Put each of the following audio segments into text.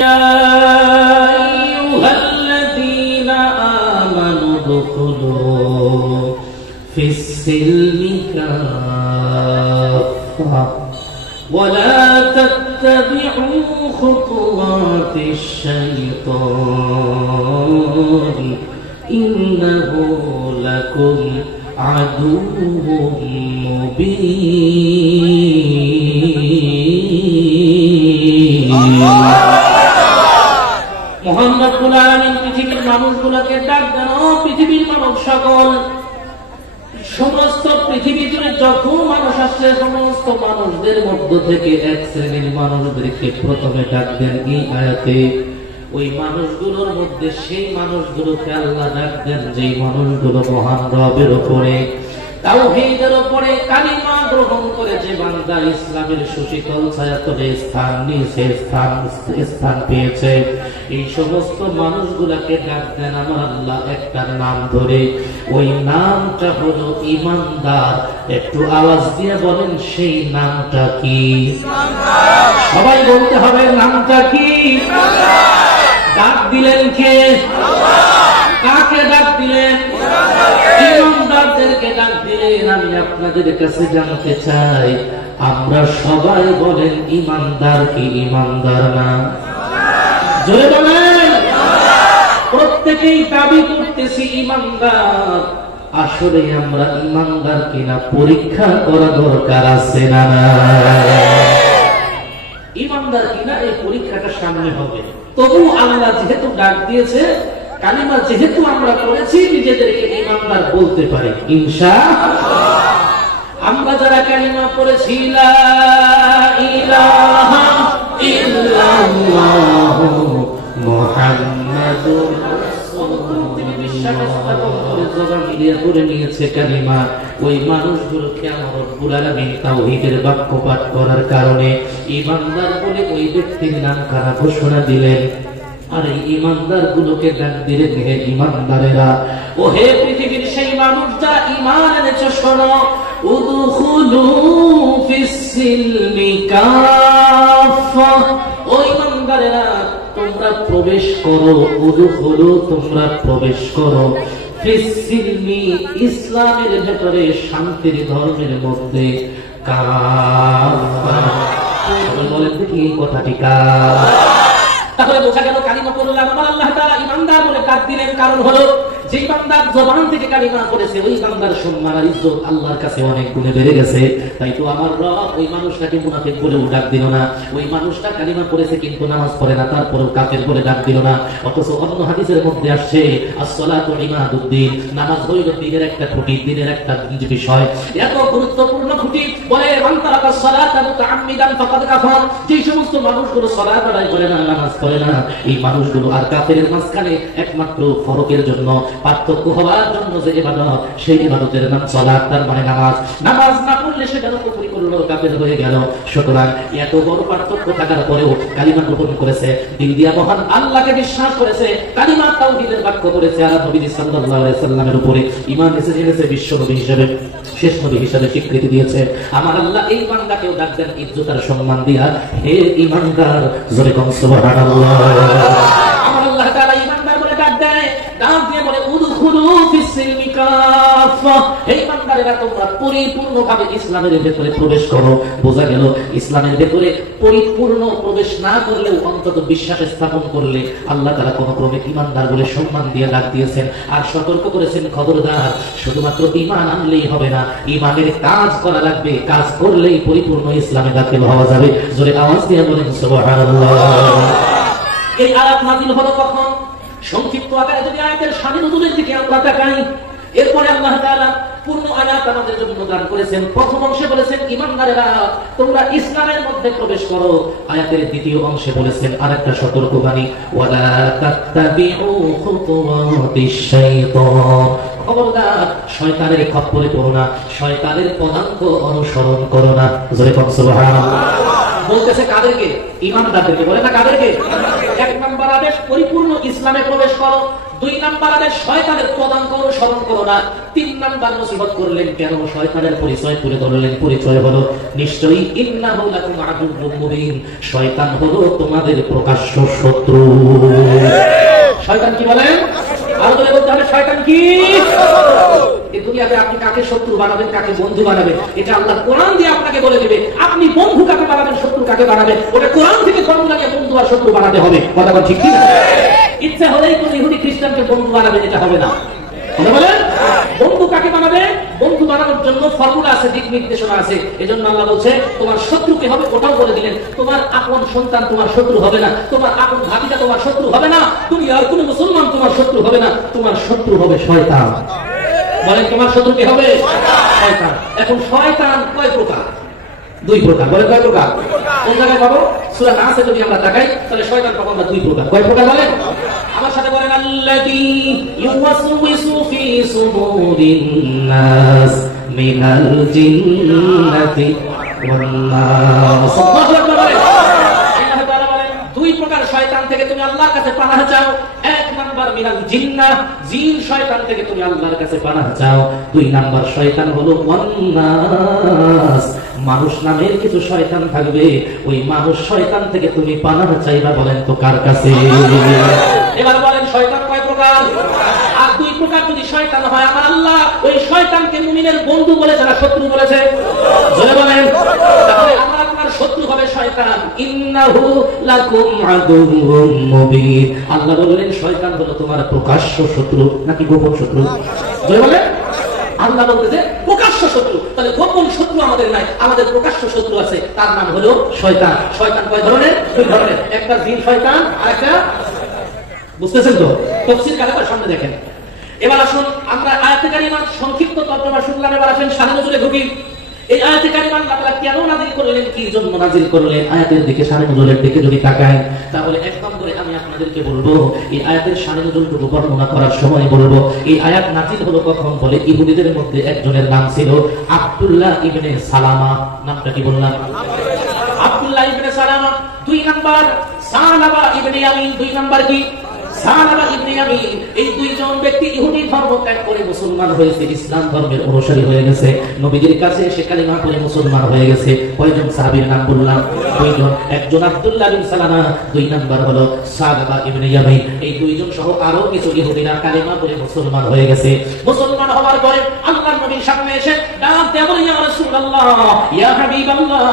أيها الذين آمنوا ادخلوا في السلم كافة ولا تتبعوا خطوات الشيطان إنه لكم عدو مبين মোহাম্মদ আমিন পৃথিবীর মানুষগুলোকে ডাক দেন, পৃথিবীর মানব সকল, সমস্ত পৃথিবী জুড়ে যত মানুষ আসছে সমস্ত মানুষদের মধ্য থেকে এক শ্রেণীর মানুষদেরকে প্রথমে ডাক দেন এই আয়াতে। ওই মানুষগুলোর মধ্যে সেই মানুষগুলোকে আল্লাহ ডাক দেন যেই মানুষগুলো মহান রবের উপরে তাওহীদের উপরে কালিমা গ্রহণ করে যে বান্দা ইসলামের সুশীতল ছায়াতলে স্থান নিয়েছে, স্থান পেয়েছে, এই সমস্ত মানুষগুলাকে ডাক দেন আমার আল্লাহ একটা নাম ধরে। ওই নামটা হলো ঈমানদার। একটু আওয়াজ দিয়ে বলেন সেই নামটা কি? সবাই বলতে হবে নামটা কি? ডাক দিলেন কে? কাকে ডাক দিলেন? ঈমানদারদেরকে ডাক দিলেন। আমি আপনাদের কাছে জানতে চাই, আমরা সবাই বলেন ঈমানদার কি ঈমানদার না? জোরে বলেন। প্রত্যেকেই দাবি করতেছি ঈমানদার। আসলে আমরা ঈমানদার কিনা পরীক্ষা করা দরকার আছে না? ঈমানদার কিনা এই পরীক্ষাটা সামনে হবে। তবু আল্লাহ যেহেতু ডাক দিয়েছে, কালিমা যেহেতু আমরা করেছি, নিজেদেরকে ঈমানদার বলতে পারি ইনশাআল্লাহ। আমরা যারা কালিমা পড়েছি লা ইলাহা ইল্লাল্লাহ মুহাম্মাদুর রাসূলুল্লাহ, তিনি বিশ্বাস স্থাপন করে জবান দিয়ে করে নিয়েছে কালিমা। ওই মানুষগুলোকে আমার রব্বুল আলামিন তাওহীদের বাক্য পাঠ করার কারণে ঈমানদার বলে ওই ব্যক্তির নাম কারা ঘোষণা দিলেন। আর এই ঈমানদার গুলোকে ডাক দিলেন, হে ঈমানদারেরা, ও হে পৃথিবীর সেই মানুষ যারা ঈমান এনেছো, শোনো, উদখুলু ফিস সিলমি কাফা, ও ঈমানদারেরা তোমরা প্রবেশ করো, উদখুলু তোমরা প্রবেশ করো, ফিস সিলমি ইসলামের ভিতরে, শান্তির ধর্মের মধ্যে, কাফা। বলেন দেখি এই কথাটি কার? তাহলে বোঝা গেল কালিমা পড়লাম, আমার আল্লাহ তাআলা ঈমানদার বলে ডাক দিলেন। কারণ হলো যে বান্দা জবান থেকে কালিমা পড়েছে ওই বান্দার সম্মান আর ইজ্জত আল্লাহর কাছে অনেক গুণে বেড়ে গেছে। তাই তো আমার রব ওই মানুষটাকে মুনাফিক বলে ডাক দিল না। ওই মানুষটা কালিমা পড়েছে কিন্তু নামাজ পড়ে না, তারপরেও কাফের বলে ডাক দিল না। অথচ অন্য হাদিসের মধ্যে আসছে আসসালাতু ইমাদুদ্দিন, নামাজ হইল দ্বীনের একটা খুঁটি, দ্বীনের একটা বিষয়, এত গুরুত্বপূর্ণ খুঁটি। বলে মান তারাকা সালাতা মুতাআম্মিদান ফাকাদ কাফার, যে সমস্ত মানুষগুলো সালাত আদায় করে না, নামাজ পড়ে না, এই মানুষগুলো আর কাফেরের মাঝখানে একমাত্র ফরকের জন্য, পার্থক্য হওয়ার জন্য যে ইবাদত, সেই ইবাদতের নাম সালাত, তার মানে নামাজ। নামাজ না পড়লে সেটা কুফরি করলো, কাফের হয়ে গেল। সুতরাং এত বড় পার্থক্য থাকার পরেও কালিমা গ্রহণ করেছে, দিল দিয়া মহান আল্লাহকে বিশ্বাস করেছে, কালিমা তাওহীদের বাক্য করেছে, আর নবী সাল্লাল্লাহু আলাইহি সাল্লামের উপরে ঈমান এনেছে, বিশ্ব নবী হিসেবে, শেষ নবী হিসেবে স্বীকৃতি দিয়েছে। আমার আল্লাহ এই বান্দাকেও ডাক দেন ইজ্জত আর সম্মান দিয়া, হে ঈমানদার, জোরে কোন সুবহানাল্লাহ। আমার আল্লাহ তাআলা ঈমানদার বলে ডাক দেয়, ডাক দিয়ে বলে উদখুলু ফিস সিলমি কাফা, হে ঈমানদারেরা তোমরা পরিপূর্ণভাবে ইসলামের ভেতরে প্রবেশ করো। বোঝা গেল ইসলামের ভেতরে পরিপূর্ণ প্রবেশ না করলেও অন্তত বিশ্বাস স্থাপন করলে আল্লাহ তাআলা কোন ক্রমে ঈমানদার বলে সম্মান দিয়ে ডাক দিয়েছেন। আর সতর্ক করেছেন, খবরদার, শুধুমাত্র ঈমান আনলেই হবে না, ঈমানের কাজ করা লাগবে, কাজ করলেই পরিপূর্ণ ইসলামে দাখিল হওয়া যাবে। জোরে আওয়াজ দিয়ে বলেন সুবহানাল্লাহ। এই আয়াত নাযিল হলো কখন? সংক্ষিপ্ত আকারে যদি আয়াতের শানে নুজুলের দিকে আমরা তাকাই, এরপরে আল্লাহ তাআলা পূর্ণ আয়াত আমাদের জন্য দান করেছেন। প্রথম অংশে বলেছেন ঈমানদারেরা তোমরা ইসলামের মধ্যে প্রবেশ করো। আয়াতের দ্বিতীয় অংশে বলেছেন আরেকটা সতর্কবাণী, ওয়ালা তাত্তাবিউ খুতুওয়াতিশ শাইতান, খবরদার শয়তানের খপ্পরে পড়ো না, শয়তানের পদাঙ্ক অনুসরণ করো না। জোরে বলুন সুবহানাল্লাহ। বলতেছে কাদেরকে? ঈমানদারদেরকে। বলে না কাদেরকে? এক নম্বর আদেশ, পরিপূর্ণ ইসলামে প্রবেশ করো। 2 নাম্বার আদেশ শয়তানের পদাঙ্ক অনুসরণ করো না। 3 নাম্বার নসিহত করলেন কেন শয়তানের পরিচয় তুলে ধরলেন। পরিচয় হলো নিশ্চয়ই ইন্নাহু লাকুম আদুউম মুবিন, শয়তান হলো তোমাদের প্রকাশ্য শত্রু। শয়তান কি বলেন? আর বলে বলতে হবে শয়তান কি? এই দুনিয়াতে আপনি কাকে শত্রু বানাবেন, কাকে বন্ধু বানাবেন, এটা আল্লাহ কোরআন দিয়ে আপনাকে বলে দিবে। আপনি বন্ধু কাকে বানাবেন, শত্রু কাকে বানাবেন, ওটা কোরআন থেকে ফর্মুলা নিয়ে বন্ধু আর শত্রু বানাতে হবে। কথা বল ঠিক কি না? ইচ্ছা হলেই কোন ইহুদি খ্রিস্টানকে বন্ধু বানাবেন, এটা হবে না। বলেন বন্ধু কাকে বানাবে? বন্ধু বানানোর জন্য ফর্মুলা আছে, দিক নির্দেশনা আছে। এজন্য আল্লাহ বলছে তোমার শত্রু কে হবে ওটাও বলে দিলেন। তোমার আপন সন্তান তোমার শত্রু হবে না, তোমার আপন ভাতিজা তোমার শত্রু হবে না, তুমি আর কোন মুসলমান তোমার শত্রু হবে না, তোমার শত্রু হবে শয়তান। বলেন তোমার শত্রু কে হবে? শয়তান। এখন শয়তান কয় প্রকার? 2 প্রকার। বলে কয় প্রকার? কোন জায়গায় পাবো? সূরা নাসে যদি আমরা তাকাই তাহলে শয়তান পাবো আমরা 2 প্রকার। কয় প্রকার বলেন? আমার সাথে বলেন আল্লাযী ইউওয়াসওয়িসু ফি সুদুরিন নাস মিনাল জিন্নাতি ওয়ান নাস। আল্লাহু আকবার। আল্লাহ তাআলা বলেন 2 প্রকার শয়তান থেকে তুমি আল্লাহর কাছে পানাহ চাও। 1 নাম্বার মিনাল জিন্নাহ, জিন শয়তান থেকে তুমি আল্লাহর কাছে পানাহ চাও। 2 নাম্বার শয়তান হলো ওয়ান নাস, মানুষ নামের কিছু শয়তান থাকবে, ওই মানুষ শয়তান থেকে তুমি পানাহ চাইবা। বলেন তো কার কাছে? এবার বলেন শয়তান কয় প্রকার? আর 2 প্রকার যদি শয়তান হয় আমার আল্লাহ ওই শয়তানকে মুমিনের বন্ধু বলে যারা শত্রু বলেছে জোরে বলেন, তাহলে আমার আপনার শত্রু হবে শয়তান। ইন্নাহু লাকুম আদুউম মুবিন, আল্লাহ বলেন শয়তান হলো তোমার প্রকাশ্য শত্রু নাকি গোপন শত্রু? জোরে বলেন। আল্লাহ বলতেছে প্রকাশ্য শত্রু, তাহলে গোপন শত্রু আমাদের নাই, আমাদের প্রকাশ্য শত্রু আছে, তার নাম হলো শয়তান। শয়তান কয় ধরনের? 2 ধরনের। একটা জিন শয়তান আর একটা, বুঝতেছেন তো? তাফসীর কালামের সামনে দেখেন। এবার আসুন আমরা আয়াতে কারিমার সংক্ষিপ্ত তর্জমা শুনলাম, এবার আসেন শানে নজুলে ঢুকি। এই আয়াতে কারিমা আল্লাহ তাআলা কেন নাযিল করলেন, কি জন্য নাযিল করলেন, আয়াতের দিকে শানে নজুলের দিকে যদি তাকাই তাহলে এক নম্বরে আমি আপনাদেরকে বলবো এই আয়াতের শানে নজুলটুকু বর্ণনা করার সময় বলবো এই আয়াত নাযিল হলো কখন। বলে ইহুদিদের মধ্যে একজনের নাম ছিল আব্দুল্লাহ ইবনে সালামা। নামটা কি বললাম? আব্দুল্লাহ ইবনে সালামা। 2 নাম্বার সালাবা ইবনে ইয়ামিন। 2 নাম্বার কি? সালাবা ইবনে ইয়ামিন। এই 2 জন ব্যক্তি ইহুদি ধর্ম ত্যাগ করে মুসলমান হয়েছে, ইসলাম ধর্মের অনুসারী হয়ে গেছে, নবীজির কাছে এসে কালিমা পড়ে মুসলমান হয়ে গেছে। কয়জন সাহাবীর নাম বললাম? 2 জন। একজন আব্দুল্লাহ বিন সালামা, 2 নাম্বার হলো সালাবা ইবনে ইয়ামিন। এই 2 জন সহ আরো কিছু ইহুদিরা কালিমা পড়ে মুসলমান হয়ে গেছে। মুসলমান হওয়ার পরে আল্লাহর নবীর সামনে এসে ডাক দেয়া বলে ইয়া রাসূলুল্লাহ, ইয়া হাবিবাল্লাহ,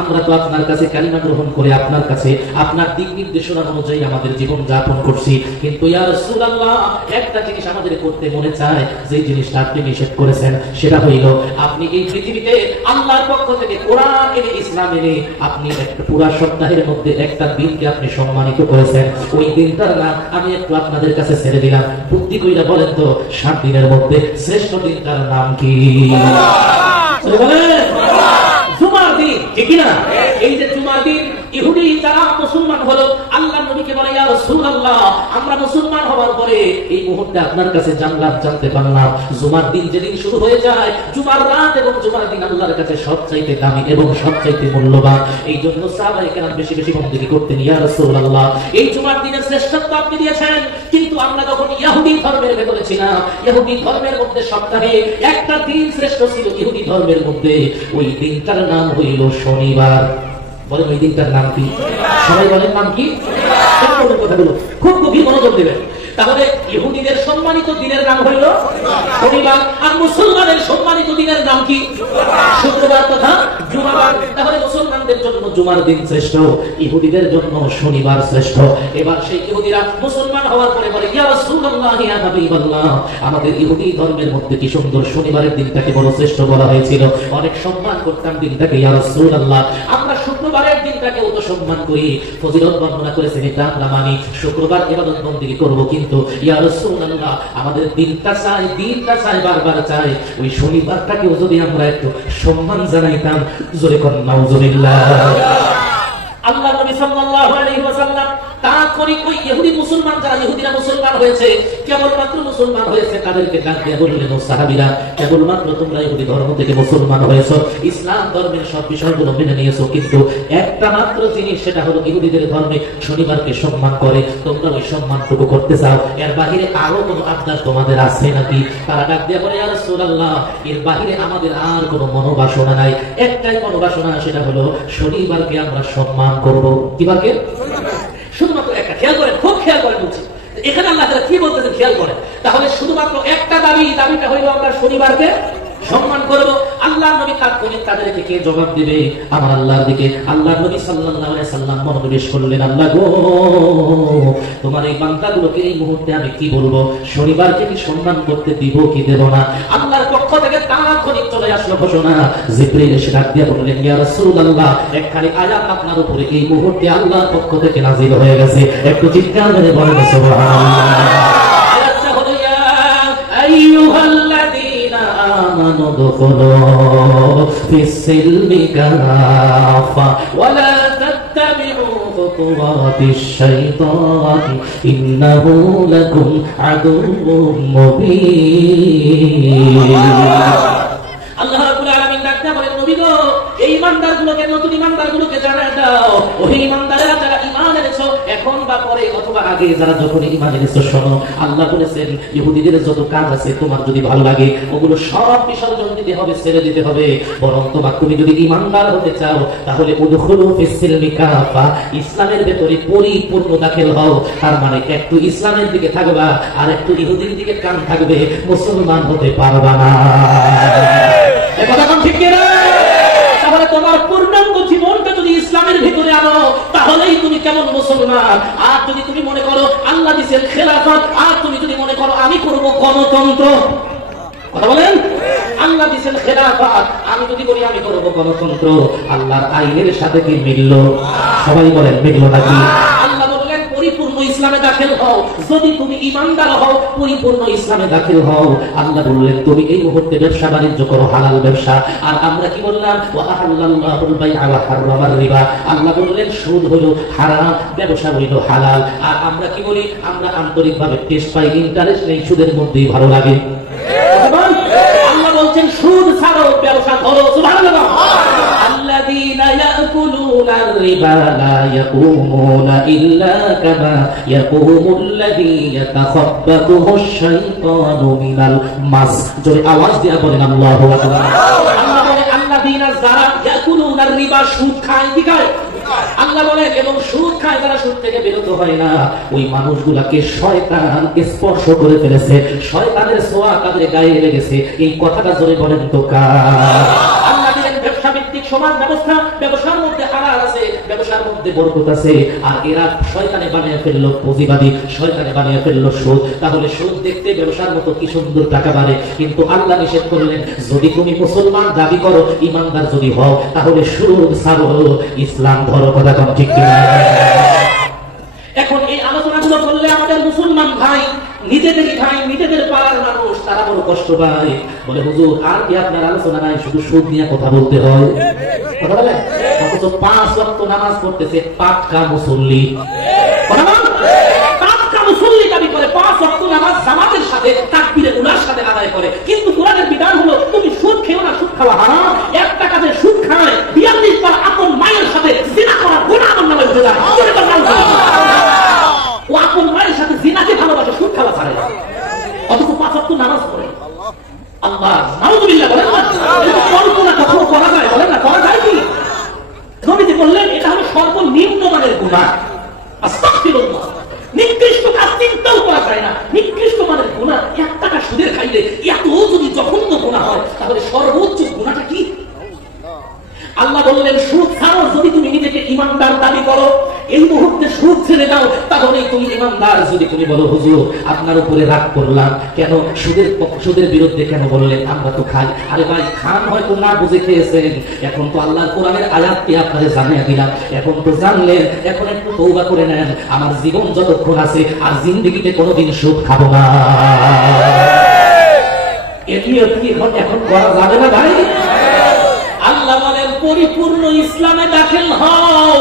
আমরা তো আপনার কাছে কালিমা গ্রহণ করে আপনার কাছে আপনার দিক নির্দেশনা অনুযায়ী আমাদের জীবন যাপন করছি, কিন্তু ইয়া রাসূলুল্লাহ একটা জিনিস আমাদের করতে মনে চায়, যে জিনিসটা আপনি নিষেধ করেছেন সেটা হইল আপনি এই পৃথিবীতে আল্লাহর পক্ষ থেকে কোরআন এনে ইসলাম এনে আপনি একটা পুরো সপ্তাহের মধ্যে একটা দিনকে আপনি সম্মানিত করেছেন, ওই দিনটার নাম আমি একটু আপনাদের কাছে ছেড়ে দিলাম। বুদ্ধি কইরা বলেন তো 7 দিনের মধ্যে শ্রেষ্ঠ দিনটার নাম কি? জুমার দিন, ঠিক না? এই যে জুমার দিন ইহুদি যারা মুসলমান হলো আল্লাহর নবীকে বলে ইয়া রাসূলুল্লাহ আমরা মুসলমান হওয়ার পরে এই মুহূর্তে আপনার কাছে জান্নাত জানতে পারলাম। জুমার দিন যেদিন শুরু হয়ে যায়, জুমার রাত এবং জুমার দিন আল্লাহর কাছে সবচাইতে দামি এবং সবচাইতে মূল্যবান। এই জন্য সাহাবায়ে কেরাম বেশি বেশি বন্দেগী করতেন। ইয়া রাসূলুল্লাহ এই জুমার দিনের শ্রেষ্ঠত্ব আপনি দিয়েছেন, কিন্তু আমরা যখন ইহুদি ধর্মের ভেতরে ছিলাম, ইহুদি ধর্মের মধ্যে সপ্তাহে একটা দিন শ্রেষ্ঠ ছিল ইহুদি ধর্মের মধ্যে, ওই দিনটার নাম হইল শনিবার। বলেন ওই দিনটার নাম কি? সবাই বলেন নাম কি? কথাগুলো খুব গভীর মনোযোগ দেবেন। তাহলে ইহুদিদের সম্মানিত দিনের নাম হইল শনিবার, আর মুসলমানের সম্মানিত দিনের নাম কি? শুক্রবার তথা জুমাবার। তাহলে মুসলমানদের জন্য জুমার দিন শ্রেষ্ঠ, ইহুদিদের জন্য শনিবার শ্রেষ্ঠ। এবার সেই ইহুদিরা মুসলমান হওয়ার পরে বলে ইয়া রাসূলুল্লাহ ইয়া হাবিবাল্লাহ আমাদের ইহুদি ধর্মের মধ্যে কি সুন্দর শনিবারের দিনটাকে বড় শ্রেষ্ঠ বলা হয়েছিল, অনেক সম্মান করতাম দিনটাকে। ইয়া রাসূলুল্লাহ আমরা শুক্রবারের দিনটাকে অত সম্মান করি, ফজিলত বর্ণনা করেছেন এটা আমরা মানি, শুক্রবার ইবাদত বন্দেগী করব, কিন্তু ইয়া রাসূলুল্লাহ আমাদের দিনটা চাই বারবার চাই, ওই শনিবারটাকেও যদি আমরা একটু সম্মান জানাইতাম। জোরে কোন নাউজুবিল্লাহ। আল্লাহ নবী সাল্লাল্লাহু আলাইহি ওয়াসাল্লাম তার তাৎক্ষণিক ওই ইহুদি মুসলমান যারা ইহুদিরা মুসলমান হয়েছে, কেবলমাত্র মুসলমান হয়েছে, তাদেরকে ডাক দিয়ে বললেন, ও সাহাবীরা, কেবলমাত্র তোমরা ইহুদি ধর্ম থেকে মুসলমান হয়েছো, ইসলাম ধর্মের সব বিষয়গুলো মেনে নিয়েছো, কিন্তু একটা মাত্র জিনিস, সেটা হলো ইহুদিদের ধর্মে শনিবারকে সম্মান করে, তোমরা ওই সম্মানটুকু করতে চাও, এর বাহিরে আরো কোনো আবদার তোমাদের আছে নাকি? তারা ডাক দিয়ে বলে, ইয়া রাসূলুল্লাহ, এর বাহিরে আমাদের আর কোনো মনোবাসনা নাই, একটাই মনোবাসনা, সেটা হলো শনিবারকে আমরা সম্মান করব। কিবারকে? শুধুমাত্র একটা। খেয়াল করেন, খুব খেয়াল করেন বলছি, এখানে আল্লাহ তাআলা কি বলতেছেন খেয়াল করেন। তাহলে শুধুমাত্র একটা দাবিটা হইল আমরা শনিবারকে সম্মান করব। আল্লাহর নবী তাৎক্ষণিক তাদেরকে কে জবাব দিবে? আমার আল্লাহর দিকে আল্লাহর নবী সাল্লাল্লাহু আলাইহি সাল্লাম মনোনিবেশ করলেন, আল্লাহ গো, তোমার এই বান্দাগুলোকে এই মুহূর্তে আমি কি বলবো, শনিবারকে কি সম্মান করতে দিব কি দেব না? আল্লাহর পক্ষ থেকে তাৎক্ষণিক চলে আসলো ঘোষণা। জিবরীল এসে ডাক দিয়ে বললেন, ইয়া রাসূলুল্লাহ, একখানি আয়াত আপনার উপরে এই মুহূর্তে আল্লাহর পক্ষ থেকে নাযিল হয়ে গেছে, একটু চিৎকার করে বলেন সুবহানাল্লাহ। আয়াতটা হলো, ইয়া আইয়ুহাল্লাযীনা আমানু দুখুলু ফিস-সিলমি কাফা ওয়া লা তাত্তাবিউ খুতুওয়াতিশ শাইতান ইন্নাহু লাকুম আদুউম মুবিন। আল্লাহ রাব্বুল আলামিন ডাকতে বলেন, নবী গো, এই ইমানদারগুলোকে, নতুন ইমানদারগুলোকে জানায় দাও, ওহে ইমানদারেরা যারা ঈমান এনেছো, এখন বা পরে অথবা আগে যারা যখন ঈমান এনেছো, শোনো, আল্লাহ বলেছেন ইহুদিদের যত কাজ আছে তোমার যদি ভালো লাগে ওগুলো সব বিসর্জন দিতে হবে, ছেড়ে দিতে হবে, বরং তুমি যদি ঈমানদার হতে চাও তাহলে উদখুলু ফিস-সিলমি কাফা, ইসলামের ভেতরে পরিপূর্ণ দাখিল হও। তার মানে একটু ইসলামের দিকে থাকবা আর একটু ইহুদির দিকে কান থাকবে, মুসলমান হতে পারবা না। কথা কোন ঠিক কিনা? তাহলে তোমার পূর্ণাঙ্গ জীবনটা যদি ইসলামের ভিতরে আনো তাহলেই তুমি কেমন মুসলমান। আর যদি তুমি মনে করো আল্লাহ দিয়েছেন খেলাফত, আর তুমি যদি মনে করো আমি করব গণতন্ত্র, কথা বলেন, আল্লাহ দিয়েছেন খেলাফত, আমি যদি বলি আমি করব গণতন্ত্র, আল্লাহর আইনের সাথে কি মিলল? সবাই বলেন মিলল নাকি? আল্লাহ বললেন পরিপূর্ণ ইসলামে দাখিল হও, যদি তুমি ঈমানদার হও পরিপূর্ণ ইসলামে দাখিল হও। আল্লাহ বললেন তুমি এই মুহূর্তে ব্যবসা বাণিজ্য করো, হালাল ব্যবসা। আর আমরা কি বললাম? ওয়া আহাল্লাল্লাহুল বাই'a ওয়া হাররামার রিবা, আল্লাহ বললেন সুদ হলো হারাম, ব্যবসা হইল হালাল। আর আমরা কি বলি? আমরা আন্তরিকভাবে টেস্ট পাই, ইন্টারেস্ট নেই, সুদের মধ্যেই ভালো লাগে। আল্লাহ বলছেন সুদ ছাড়ো, ব্যবসা করো। সুবহানাল্লাহ। আল্লাযীনা ইয়াকুলুনা আর-রিবা লা ইয়াকুমুনা ইল্লা কামা ইয়াকুমুল্লাযী ইয়াতাখাব্বাতুহুশ শাইতানু মিনাল মাস। জোরে আওয়াজ দিয়ে বলেন আল্লাহু আকবার। আল্লাহ বলে আল্লাযীনা যারা ইয়াকুলুনা আর-রিবা, সুদ খায়, কি খায়? আল্লাহ বলে এবং সুদ খায় যারা, সুদ থেকে বিরত হয় না, ওই মানুষগুলাকে শয়তান স্পর্শ করে ফেলেছে, শয়তানের ছোঁয়া তাদের গায়ে লেগেছে। এই কথাটা জোরে বলেন তো কার? আল্লাহ দিলেন ব্যবসা ভিত্তিক সমাজ ব্যবস্থা, ব্যবসার মধ্যে হালাল আছে, ব্যবসার মধ্যে বরকত আছে, আর এরা শয়তানে বানিয়ে ফেললো পুঁজিবাদী, শয়তানে বানিয়ে ফেললো সুদ। তাহলে সুদ দেখতে ব্যবসার মতো কি সুন্দর টাকা বাড়ে, কিন্তু আল্লাহ নিষেধ করলেন যদি তুমি মুসলমান দাবি করো, ইমানদার যদি হও, তাহলে সুদ ছাড়ো, ইসলাম ধরো। কথা কম ঠিক কিনা? এখন এই আলোচনাগুলো করলে আমাদের মুসলমান ভাই, নিজেদেরই ভাই, নিজেদের পাড়ার মানুষ, তারা বড় কষ্ট পায়, বলে হুজুর আর কি আপনার আলোচনা নাই, শুধু সুদ নিয়ে কথা বলতে হয়। কথা বলে অথচ 5 ওয়াক্ত নামাজ পড়তেছে পাক্কা মুসল্লি। কথা বল, পাক্কা মুসল্লি দাবি করে, 5 ওয়াক্ত নামাজ জামাতের সাথে তাকবীরে উলার সাথে আদায় করে, কিন্তু কোরআনের বিধান হলো তুমি সুদ খেও না, সুদ খাওয়া হারাম। একটা কাজে সুদ খায় 42 বার আপন মায়ের সাথে জিনা করা গুনাহ আমার নামে উঠে যায়। ও আপন মায়ের সাথে জিনাকে ভালোবাসে, সুদ খাওয়া ছাড়ে না, অথচ 5 ওয়াক্ত নামাজ পড়ে। আল্লাহ নাউযুবিল্লাহ বলেন না, এটা কল্পনা কখনো করা যায়? বলেন না, করা যায় কি? নবীজি বললেন এটা হলো সর্বনিম্ন মানের গুনাহ। আস্তাগফিরুল্লাহ, নিকৃষ্ট কাজ চিন্তাও করা যায় না, নিকৃষ্ট মানের গুনাহ। 1 টাকা সুদের খাইলে এত যদি জঘন্য গুনাহ হয়, তাহলে সর্বোচ্চ গুনাহটা কি? আল্লাহ বললেন সুদ ছাড়ো, যদি তুমি নিজেকে ইমানদার দাবি করো, এই মুহূর্তে সুদ ছেড়ে দাও, তাহলে তুমি ইমানদার। যদি তুমি বলো হুজুর আপনার উপরে রাগ করলাম, কেন সুদের বিরুদ্ধে কেন বললেন, আমরা তো খাই। আরে ভাই, খান হয়তো না বুঝে খেয়েছেন, এখন তো আল্লাহর কোরআনের আয়াতটি আপনাদের জানিয়ে দিলাম, এখন তো জানলেন, এখন একটু তওবা করে নেন। আমার জীবন যতক্ষণ আছে আর জিন্দেগিতে কোনোদিন সুদ খাবো না, এখন করা যাবে না ভাই। আল্লাহ বলেন পরিপূর্ণ ইসলামে দাখিল হও,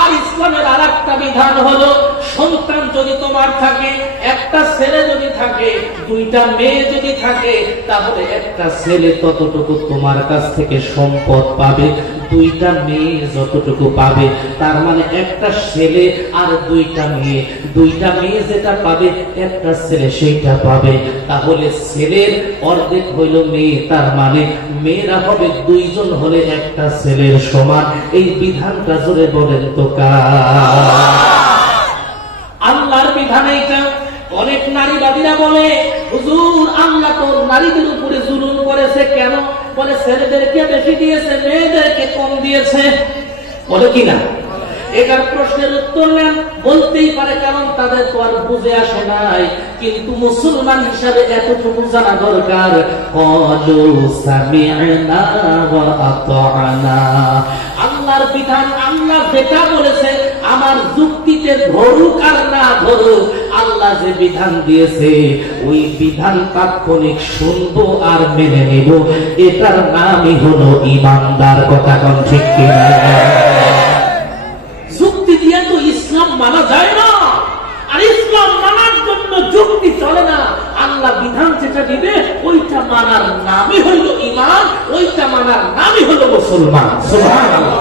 আর ইসলামের আরেকটা বিধান হলো সন্তান যদি তোমার থাকে, একটা ছেলে যদি থাকে, দুইটা মেয়ে যদি থাকে, তাহলে একটা ছেলে ততটুকু তোমার কাছ থেকে সম্পদ পাবে, দুইটা মেয়ে যতটুকু পাবে। তার মানে একটা ছেলে আর দুইটা মেয়ে, দুইটা মেয়ে যেটা পাবে একটা ছেলে সেইটা পাবে। তাহলে ছেলের অর্ধেক হইল মেয়ে, তার মানে মেয়েরা হবে দুইজন হলে একটা ছেলের সমান। এই বিধানটা জোরে বলেন তো আল্লাহর বিধান এইটা। অনেক নারীবাদীরা বলে হুজুর আল্লাহ তো নারীদের উপরে জুলুম করেছে, কেন? বলে ছেলেদেরকে বেশি দিয়েছে, মেয়েদেরকে কম দিয়েছে। বলে কিনা? এটার প্রশ্নের উত্তর নেন, বলতেই পারে কারণ তাদের তো আর বুঝে আসে নাই। কিন্তু মুসলমান হিসাবে এতটুকু জানা দরকার, ক্বালু সামি'না ওয়া আতা'না। আল্লাহর বিধান আল্লাহ যেটা বলেছে, আমার যুক্তিতে ধরুক আর না ধরুক, আল্লাহ যে বিধান দিয়েছে ওই বিধান তাৎক্ষণিক শুনবো আর মেনে নেব। এটার নামই হলো ঈমানদার। কথা কোন ঠিক কিনা? যুক্তি দিয়ে তো ইসলাম মানা যায় না, আর ইসলাম মানার জন্য যুক্তি চলে না। আল্লাহ বিধান যেটা দিবে ওইটা মানার নামই হইল ঈমান, ওইটা মানার নামই হল মুসলমান। সুবহানাল্লাহ।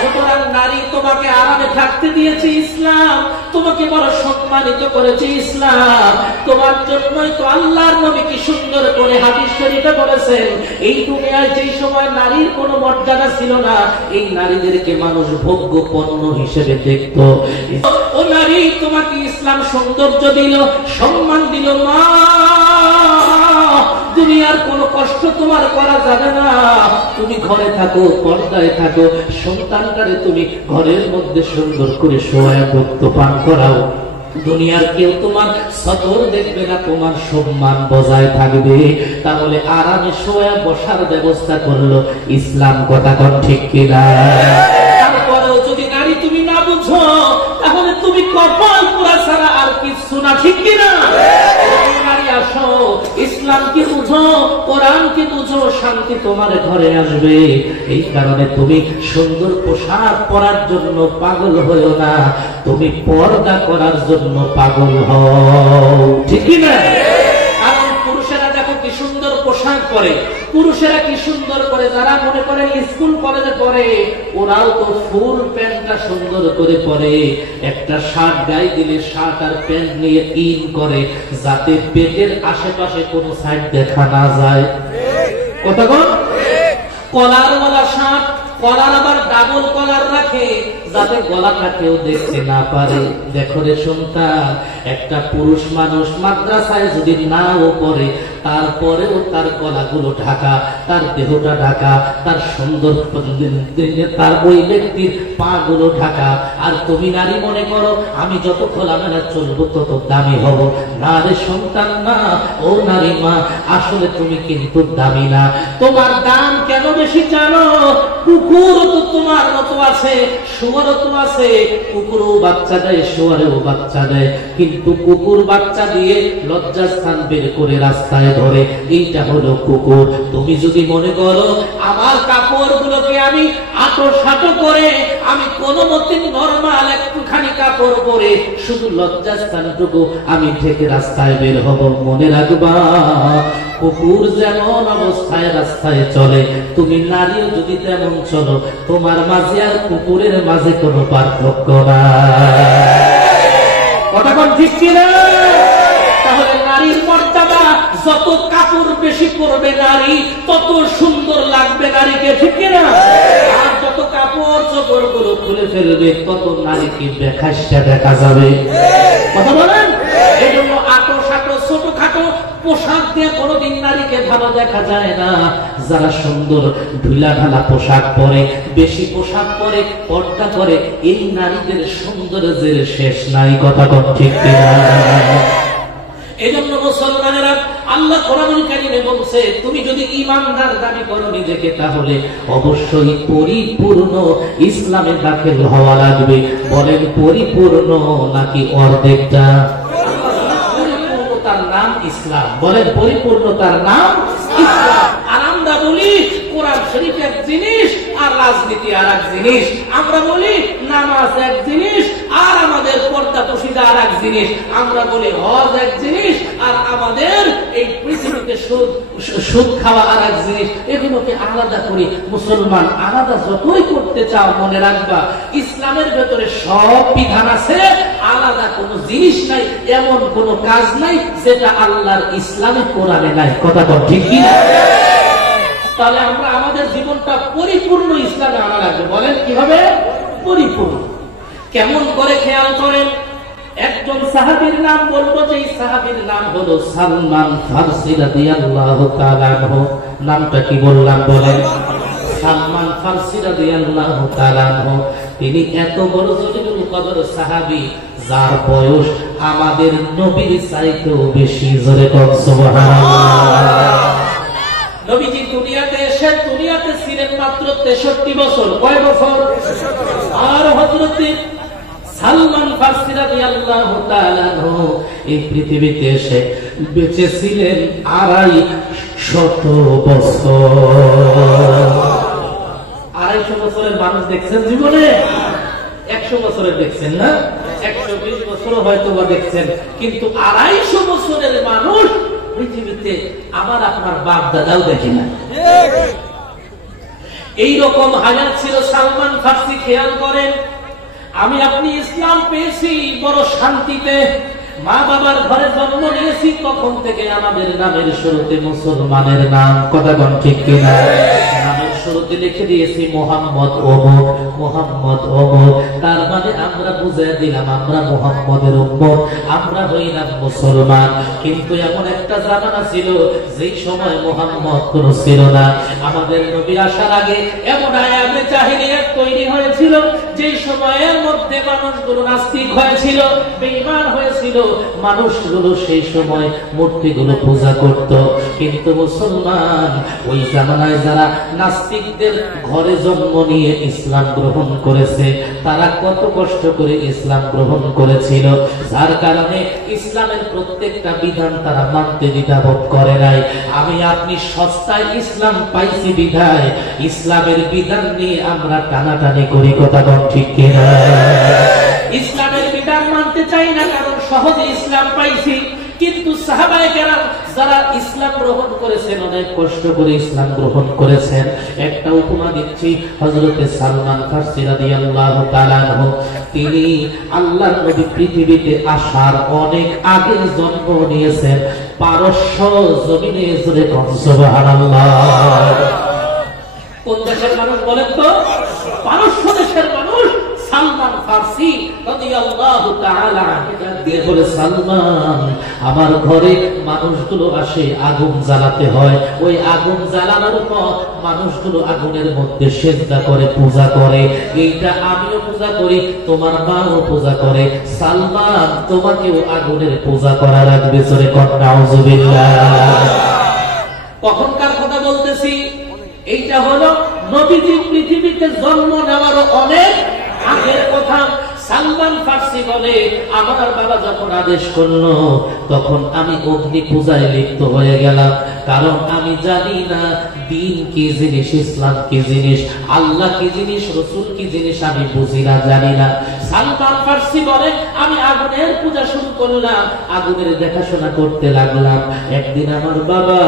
সুতরাং নারী তোমাকে আরামে থাকতে দিয়েছে ইসলাম, তোমাকে বড় সম্মানিত করেছে ইসলাম। তোমার জন্যই তো আল্লাহর নবী কি সুন্দর করে হাদিস শরীফে বলেছেন, এই দুনিয়ায় যেই সময় নারীর কোনো মর্যাদা ছিল না, এই নারীদেরকে মানুষ ভোগ্য পণ্য হিসেবে দেখত। ও নারী, তোমাকে ইসলাম সৌন্দর্য দিল, সম্মান দিল। মা, দুনিয়ার কোন কষ্ট তোমার করা যাবে না। তুমি ঘরে থাকো, পর্দায় থাকো, সন্তানটারে তুমি ঘরের মধ্যে সুন্দর করে শোয়া ভক্ত পান করাও। দুনিয়ার কেউ তোমার সতর দেখবে না, তোমার সম্মান বজায় থাকবে। তাহলে আরামে শোয়া বসার ব্যবস্থা করলো ইসলাম। কথা কোন ঠিক কিনা? তারপরেও যদি নারী তুমি না বুঝো, তাহলে তুমি কপাল পোড়া ছাড়া আর কিছু না। ঠিক কিনা? নারী আসো, ইসলামকে বুঝো, কোরআনকে বুঝো, শান্তি তোমার ঘরে আসবে। এই কারণে তুমি সুন্দর পোশাক পরার জন্য পাগল হয়েও না, তুমি পর্দা করার জন্য পাগল হও। ঠিক কিনা? কারণ পুরুষেরা দেখো কি সুন্দর পোশাক পরে, পুরুষেরা কি সুন্দর করে, যারা মনে করে স্কুল কলেজে পড়ে, ওরাও তো ফুল প্যান্টটা সুন্দর করে পরে। একটা শার্ট গায়ে দিলে শার্ট আর প্যান্ট নিয়ে ইন করে, যাতে পেটের আশেপাশে কোনো সাইড দেখা না যায়। কথা কোন? কলারওয়ালা শার্ট, কলার আবার ডাবল কলার রাখে, যাতে গলাটা কেউ দেখতে না পারে। দেখো রে সন্তান, একটা পুরুষ মানুষ মাদ্রাসায় যদি নাও পড়ে, তারপরেও তার গলাগুলো ঢাকা, তার দেহটা ঢাকা, তার সুন্দর তার ওই ব্যক্তির পা গুলো ঢাকা। আর তুমি নারী মনে করো আমি যত খোলামেলা চলবো তত দামি হব। না রে সন্তান, না। ও নারী মা, আসলে তুমি কিন্তু দামি না। তোমার দাম কেন বেশি জানো? কুকুরও তো তোমার মতো আছে, শুয়োরও তো আছে। কুকুরও বাচ্চা দেয়, শুয়োরেও বাচ্চা দেয়, কিন্তু কুকুর বাচ্চা দিয়ে লজ্জাস্থান বের করে রাস্তায় ধরে, এইটা হলো কুকুর। তুমি যদি মনে করো আমার কাপড় গুলোকে আমি আটো সাটো করে, আমি কোনো মতে নরমাল একটুখানি কাপড় পরে শুধু লজ্জাস্থানটুকু আমি ঢেকে রাস্তায় বের হব, মনে রাখবা কুকুর যেমন অবস্থায় রাস্তায় চলে, তুমি নারীও যদি তেমন চলো, তোমার মাঝে আর কুকুরের মাঝে কোনো পার্থক্য না। কথা কোন ঠিক কিনা? তাহলে নারীর মর্যাদা, যত কাপড় বেশি পরবে নারী, তত সুন্দর লাগবে নারীকে। ঠিক কিনা? আর যত কাপড় চোপড় গুলো খুলে ফেলবে, তত নারীকে বেখাস্তা দেখা যাবে। কথা বলেন? এই জন্য আটো সাটো ছোট খাটো পোশাক দিয়ে কোনোদিন নারীকে ভালো দেখা যায় না। যারা সুন্দর ঢিলা ঢালা পোশাক পরে, বেশি পোশাক পরে, পর্দা করে, এই নারীদের সৌন্দর্যের শেষ নাই। কথা কোন ঠিক কিনা? এই জন্য মুসলমানেরা, আল্লাহ কোরআনুল কারীমে বলছে, তুমি যদি ঈমানদার দাবি করো নিজেকে, তাহলে অবশ্যই পরিপূর্ণ ইসলামে দাখিল হওয়া লাগবে। বলেন পরিপূর্ণ নাকি অর্ধেকটা? পরিপূর্ণতার নাম ইসলাম। বলেন পরিপূর্ণতার নাম ইসলাম। আর আমরা বলি কোরআন শরীফ এক জিনিস আর রাজনীতি আর এক জিনিস। আমরা বলি নামাজ এক জিনিস আর আমাদের পর্দা পুশিদা আর এক জিনিস। আমরা বলি হজ এক জিনিস আর আমাদের এই পৃথিবীতে সুদ খাওয়া আর এক জিনিস। এগুলোকে আলাদা করি। মুসলমান আলাদা যতই করতে চাও, মনে রাখবা ইসলামের ভেতরে সব বিধান আছে, আলাদা কোনো জিনিস নাই, এমন কোনো কাজ নাই যেটা আল্লাহর ইসলামে কোরআনে নাই। কথা বল ঠিক কি? তাহলে আমরা আমাদের জীবনটা পরিপূর্ণ ইসলামে আনা লাগবে। বলেন কিভাবে পরিপূর্ণ? কেমন করে? খেয়াল করেন, একজন সাহাবীর নাম বলবো, যে সাহাবীর নাম হলো সালমান ফারসি রাদিয়াল্লাহু তাআলা আনহু। নামটা কি বললাম বলেন? সালমান ফারসি রাদিয়াল্লাহু তাআলা আনহু। তিনি এত বড় জলিলুল কদর সাহাবী, যার বয়স আমাদের নবীর চাইতেও বেশি। জোরে বল সুবহানাল্লাহ। নবীজি দুনিয়াতে এসে দুনিয়াতে ছিলেন মাত্র 63 বছর। কয় বছর? আর হযরত সালমান ফারসি রাদিয়াল্লাহু তাআলা আনহু এই পৃথিবীতে এসে বেঁচে ছিলেন 250 বছর। 250 বছরের মানুষ দেখছেন জীবনে? 100 বছরের দেখছেন না? 120 বছরও হয়তো বা দেখছেন, কিন্তু 250 বছরের মানুষ পৃথিবীতে আমার আপনার বাপ দাদাও দেখি না। এইরকম হায়াত ছিল সালমান ফারসি। খেয়াল করেন, আমি আপনি ইসলাম পেয়েছি বড় শান্তিতে। মা বাবার ঘরে জন্ম নিয়েছি, তখন থেকে আমাদের নামের শুরুতে মুসলমানের নাম। কথা বল ঠিক কিনা? নামের শুরুতে লিখে দিয়েছি মোহাম্মদ অমুক, মোহাম্মদ অমুক। তার মানে আমরা বুঝিয়ে দিলাম আমরা মোহাম্মদের উম্মত, আমরা হইলাম মুসলমান। কিন্তু এমন একটা জামানা ছিল যেই সময় মোহাম্মদ কোন ছিল না। আমাদের নবী আসার আগে এমন আয়াতে জাহেলিয়াত তৈরি হয়েছিল, যেই সময়ের মধ্যে মানুষগুলো নাস্তিক হয়েছিল, বেঈমান হয়েছিল। মানুষগুলো সেই সময় মূর্তিগুলো পূজা করত। কিন্তু মুসলমান ওই জামানায় যারা নাস্তিকদের ঘরে জন্ম নিয়ে ইসলাম গ্রহণ করেছে, তারা কত কষ্ট করে ইসলাম গ্রহণ করেছিল, যার কারণে ইসলামের প্রত্যেকটা বিধান তারা মানতে দ্বিধাবোধ করে নাই। আমি আপনি সস্তায় ইসলাম পাইছি বিধায় ইসলামের বিধান নিয়ে আমরা টানাটানি করি। কথা বল ঠিক কিনা? ইসলামের বিধান মানতে চাই না, কারণ সহজে ইসলাম পাইছি। কিন্তু সাহাবায়ে কেরাম যারা ইসলাম গ্রহণ করেছেন, অনেক কষ্ট করে ইসলাম গ্রহণ করেছেন। একটা উপমা দিচ্ছি, হযরত সালমান ফারসি রাদিয়াল্লাহু তাআলা আনহু, তিনি আল্লাহর নবী পৃথিবীতে আসার অনেক আগে জন্ম নিয়েছেন পারস্য জমিনে। জোরে বল সুবহানাল্লাহ। কোন দেশের মানুষ বলেন তো? পারস্য দেশের মানুষ সালমান ফারসি রাদিয়াল্লাহু তাআলা দিয়ে বলে, সালমান, আমার ঘরে মানুষগুলো আসে আগুন জ্বালাতে হয়, ওই আগুন জ্বালানোর পর মানুষগুলো আগুনের মধ্যে সিজদা করে পূজা করে। এইটা আমিও পূজা করি, তোমার মাও পূজা করে। সালমান, তোমাকেও আগুনের পূজা করা লাগবে। জোরে কর নাউযুবিল্লাহ। কখনকার কথা বলতেছি? এইটা হলো নবীজি পৃথিবীতে জন্ম নেওয়ারও অনেক আগের কথা। সালমান ফারসি বলে, আমার বাবা যখন আদেশ করলো তখন আমি অগ্নি পূজায় লিপ্ত হয়ে গেলাম, কারণ আমি জানি না দিন কি জিনিস, ইসলাম কি জিনিস, আল্লাহ কি জিনিস, রাসূল কি জিনিস, আমি বুঝি না, জানি না। সালমান ফারসি বলে, আমি আগুনের পূজা শুরু করলাম, আগুনের দেখাশোনা করতে লাগলাম। একদিন আমার বাবা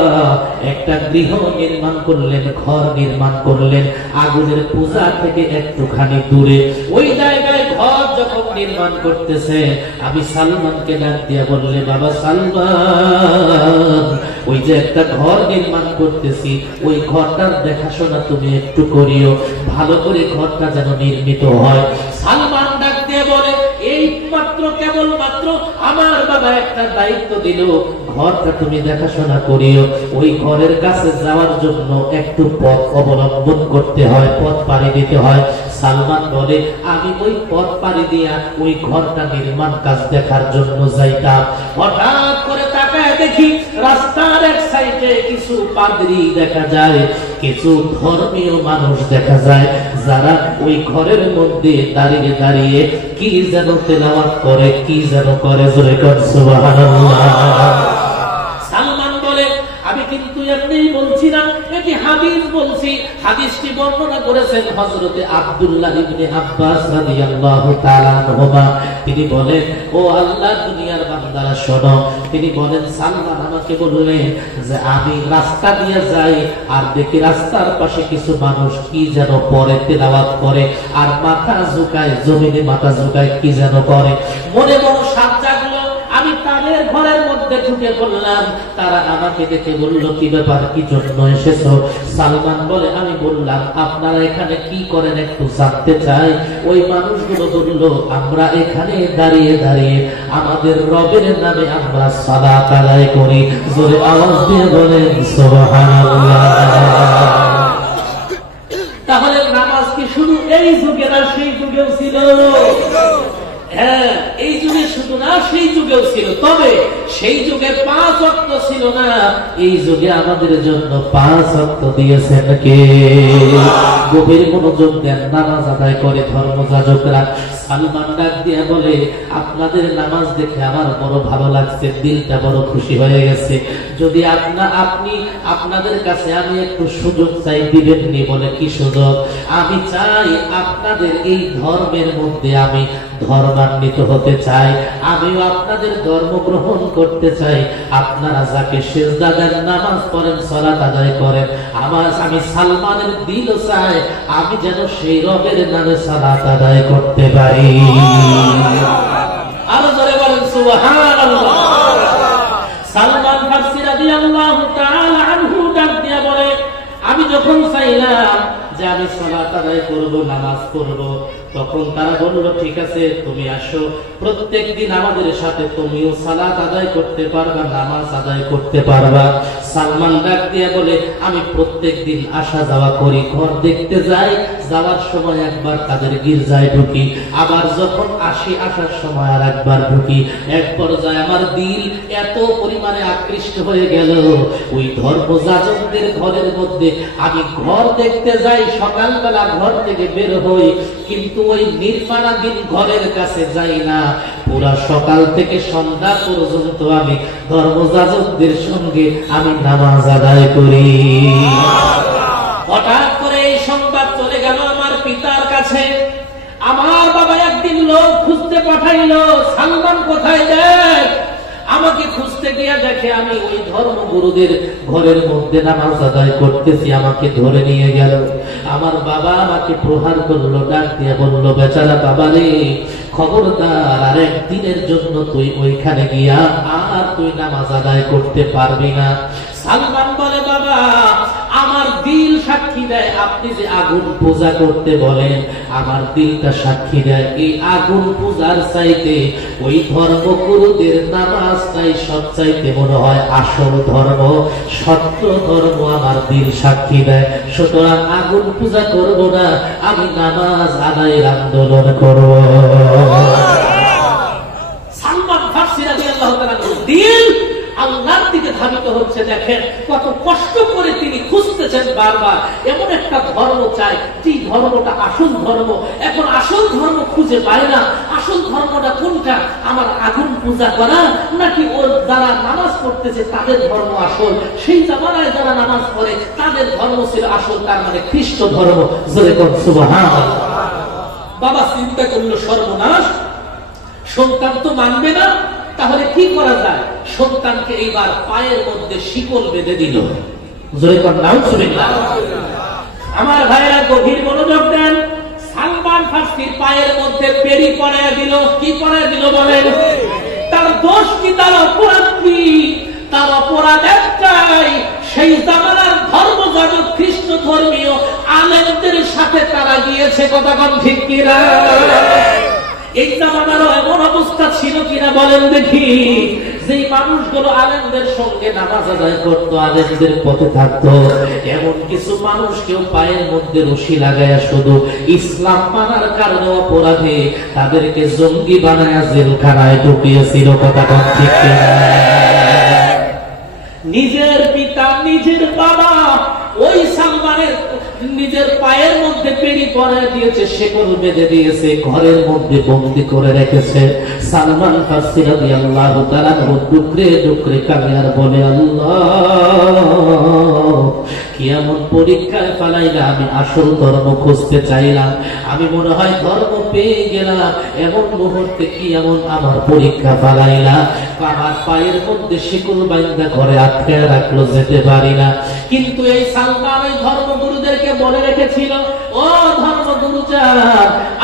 একটা গৃহ নির্মাণ করলেন, ঘর নির্মাণ করলেন আগুনের পূজা থেকে একটুখানি দূরে। ওই জায়গায় ঘর যখন নির্মাণ করতেছে, আমি সালমানকে ডাক দিয়া বললে, বাবা সালমান, ওই যে একটা ঘর নির্মাণ করতেছি, ওই ঘরটার দেখাশোনা তুমি একটু করিও, ভালো করে ঘরটা যেন নির্মিত হয়। সালমান ডাক দিয়ে বলে, এই মাত্র কেবলমাত্র আমার বাবা একটা দায়িত্ব দিল, ঘরটা তুমি দেখাশোনা করিও। ওই ঘরের কাছে যাওয়ার জন্য একটু পথ অবলম্বন করতে হয়, পথ পাড়ি দিতে হয়। সালমান বলে, আমি ওই পথ পাড়ি দিয়া ওই ঘরটা নির্মাণ কাজ দেখার জন্য যাইতাম। হঠাৎ করে তাকায় দেখি রাস্তার এক সাইডে কিছু পাদ্রী দেখা যায়, কিছু ধর্মীয় মানুষ দেখা যায়, যারা ওই ঘরের মধ্যে দাঁড়িয়ে দাঁড়িয়ে কি যেন তেলাওয়াত করে, কি যেন করে। জোরে কর সুবহানাল্লাহ। সালমান বলে, আমি কিন্তু এমনি বলছি না, এটা একটি হাদিস বলছি, হাদিসটি বর্ণনা করেছেন হযরতে আব্দুল্লাহ ইবনে আব্বাস রাদিয়াল্লাহু তাআলা আনহুমা। তিনি বলেন, ও আল্লাহ দুনিয়ার বান্দারা শোনো। তিনি বলেন, সালমান আমাকে বললেন যে আমি রাস্তা দিয়ে যাই আর দেখি রাস্তার পাশে কিছু মানুষ কি যেন পড়ে, তেলাওয়াত করে আর মাথা ঝুঁকায়, জমিনে মাথা ঝুঁকায়, কি যেন করে। মনে মনে সাত জাগলো। আমি তাদের ঘরের মধ্যে ঢুকে পড়লাম। তারা আমাকে দেখে বলল, কি ব্যাপার, কি জন্য এসেছো? সালমান বলে, আমি বললাম, আপনারা এখানে কি করেন একটু জানতে চাই। ওই মানুষগুলো বলল, আমরা এখানে দাঁড়িয়ে দাঁড়িয়ে আমাদের রবের নামে আমরা সালাত আদায় করি। জোরে আওয়াজ দিয়ে বলেন সুবহানাল্লাহ। তাহলে নামাজ কি শুধু এই যুগে না সেই যুগেও ছিল? হ্যাঁ, এই যুগে শুধু না, সেই যুগেও ছিল। তবে সেই যুগে 5 ওয়াক্ত ছিল না, এই যুগে আমাদের জন্য 5 ওয়াক্ত দিয়েছেন কে? গভীর মনোযোগ দেন। নামাজ আদায় করে ধর্মযাজকরা। সালমান ডাক দিয়ে বলে, আপনাদের নামাজ দেখে আমার বড় ভালো লাগছে, দিলটা বড় খুশি হয়ে গেছে। যদি আপনি আপনাদের কাছে আমি একটু সুযোগ চাই, দিবেননি? বলে, কি সুযোগ? আমি চাই আপনাদের এই ধর্মের মধ্যে আমি ধর্মান্বিত হতে চাই, আমিও আপনাদের ধর্ম গ্রহণ করতে চাই। আপনারা যাকে সিজদা দেন, নামাজ পড়েন, সালাত আদায় করেন, আমি সালমানের দিল চাই আমি যেন সেই রবের নামে সালাত আদায় করতে পারি। আরো জোরে বলেন সুবহানাল্লাহ। সালমান ফারসি রাদিয়াল্লাহু তাআলা আনহু ডাক দিয়ে বলে, আমি যখন চাইলাম যে আমি সালাত আদায় করব, নামাজ পড়ব, তখন তারা বলল, ঠিক আছে তুমি আসো, প্রত্যেকদিন আমাদের সাথে তুমিও সালাত আদায় করতে পারবা, নামাজ আদায় করতে পারবা। সালমান ডাক দিয়ে বলে, আমি প্রত্যেকদিন আসা যাওয়া করি, ঘর দেখতে যাই, যাওয়ার সময় একবার তাদের গির্জায় ঢুকি, আবার যখন আসি আসার সময় আর একবার ঢুকি। এক পর্যায়ে আমার দিল এত পরিমাণে আকৃষ্ট হয়ে গেল, ওই ধর্মযাজকদের ঘরের মধ্যে আমি ঘর দেখতে যাই, সকালবেলা ঘর থেকে বের হই, কিন্তু ওই নির্মাণাধীন ঘরের কাছে যাই না। পুরা সকাল থেকে সন্ধ্যা পর্যন্ত আমি ধর্মযাজকদের সঙ্গে আমি নামাজ আদায় করি। হঠাৎ করে এই সংবাদ চলে গেল আমার পিতার কাছে। আমার বাবা একদিন লোক খুঁজতে পাঠাইলো, সালমান কোথায়? দেখ। আমাকে খুঁজতে গিয়া দেখে আমি ওই ধর্মগুরুদের ঘরের মধ্যে নামাজ আদায় করতেছি, আমাকে ধরে নিয়ে গেল। আমার বাবা আমাকে প্রহার করলো, ডাক দিয়ে বলল, বেচারা বাবা রে, খবরদার আর একদিনের জন্য তুই ওইখানে গিয়া আর তুই নামাজ আদায় করতে পারবি না। সালমান বলে, বাবা আমার দিল সাক্ষী দেয়, আপনি যে আগুন পূজা করতে বলেন, আমার দিলটা সাক্ষী দেয় এই আগুন পূজার চাইতে ওই ধর্মগুরুদের নামাজটাই সবচাইতে মনে হয় আসল ধর্ম, সত্য ধর্ম। আমার দিল সাক্ষী দেয়, সুতরাং আগুন পূজা করব না, আমি নামাজ আদায়ের আন্দোলন করব। সালমান ফারসি রাদিয়াল্লাহু তাআলা দিল আল্লাহর দিকে ধাবিত হচ্ছে। দেখেন কত কষ্ট করে তিনি খুঁজতেছেন বারবার, এমন একটা ধর্ম চাই যে ধর্মটা আসল ধর্ম। এখন আসল ধর্ম খুঁজে পায় না। আসল ধর্মটা কোনটা? আমার আগুন পূজা করা নাকি ওর যারা নামাজ পড়তেছে তাদের ধর্ম আসল? সেই জামানায় যারা নামাজ পড়ে তাদের ধর্ম ছিল আসল, তার মানে খ্রিস্ট ধর্ম। জোরে কোন সুবহানাল্লাহ। বাবা চিন্তা করলো, সর্বনাশ, সন্তান তো মানবে না, তাহলে কি করা যায়? সন্তানকে এইবার পায়ের মধ্যে শিকল বেঁধে দিল। জোরে কর নাউজুবিল্লাহ। আমার ভাইরা গভীর মনোযোগ দেন। সালমান ফারসির পায়ের মধ্যে পেড়ি পরায় দিল। কি পরায় দিল বলেন? তার দোষ কি, তার অপরাধ কি? তার অপরাধ একটাই, সেই জামানার ধর্মযাজক খ্রিস্ট ধর্মীয় আলেমদের সাথে তারা গিয়েছে। কথা কোন ঠিক কিনা? এই জামানারও এমন অবস্থা ছিল কিনা বলেন দেখি, যেই মানুষগুলো আলেমদের সঙ্গে নামাজ আদায় করতো, আলেমদের পথে থাকতো, এমন কিছু মানুষকেও পায়ের মধ্যে রশি লাগায়া শুধু ইসলাম মানার কারণে অপরাধে তাদেরকে জঙ্গি বানায়া জেলখানায় ঢুকিয়েছিল। কথা ঠিক কিনা? নিজের পিতা, নিজের বাবা ওই সালমানের নিজের পায়ের মধ্যে পেড়ি পরে দিয়েছে, শেকল বেঁধে দিয়েছে, ঘরের মধ্যে বন্দী করে রেখেছে। সালমান ফারসি রাদিয়াল্লাহু তাআলা ডুকরে ডুকরে কাঁদে আর বলে, আল্লাহ কি এমন পরীক্ষায় ফালাইলা, আমি আসল ধর্ম খুঁজতে চাইলাম, আমি মনে হয় ধর্ম পেয়ে গেলাম, এমন মুহূর্তে কি এমন আমার পরীক্ষা ফালাইলা, আমার পায়ের মধ্যে শিকল বাইন্ধা ঘরে আটকে রাখলো, যেতে পারি না। কিন্তু এই সালমান ওই ধর্মগুরুদেরকে বলে রেখেছিল, ও ধর্মগুরু যান,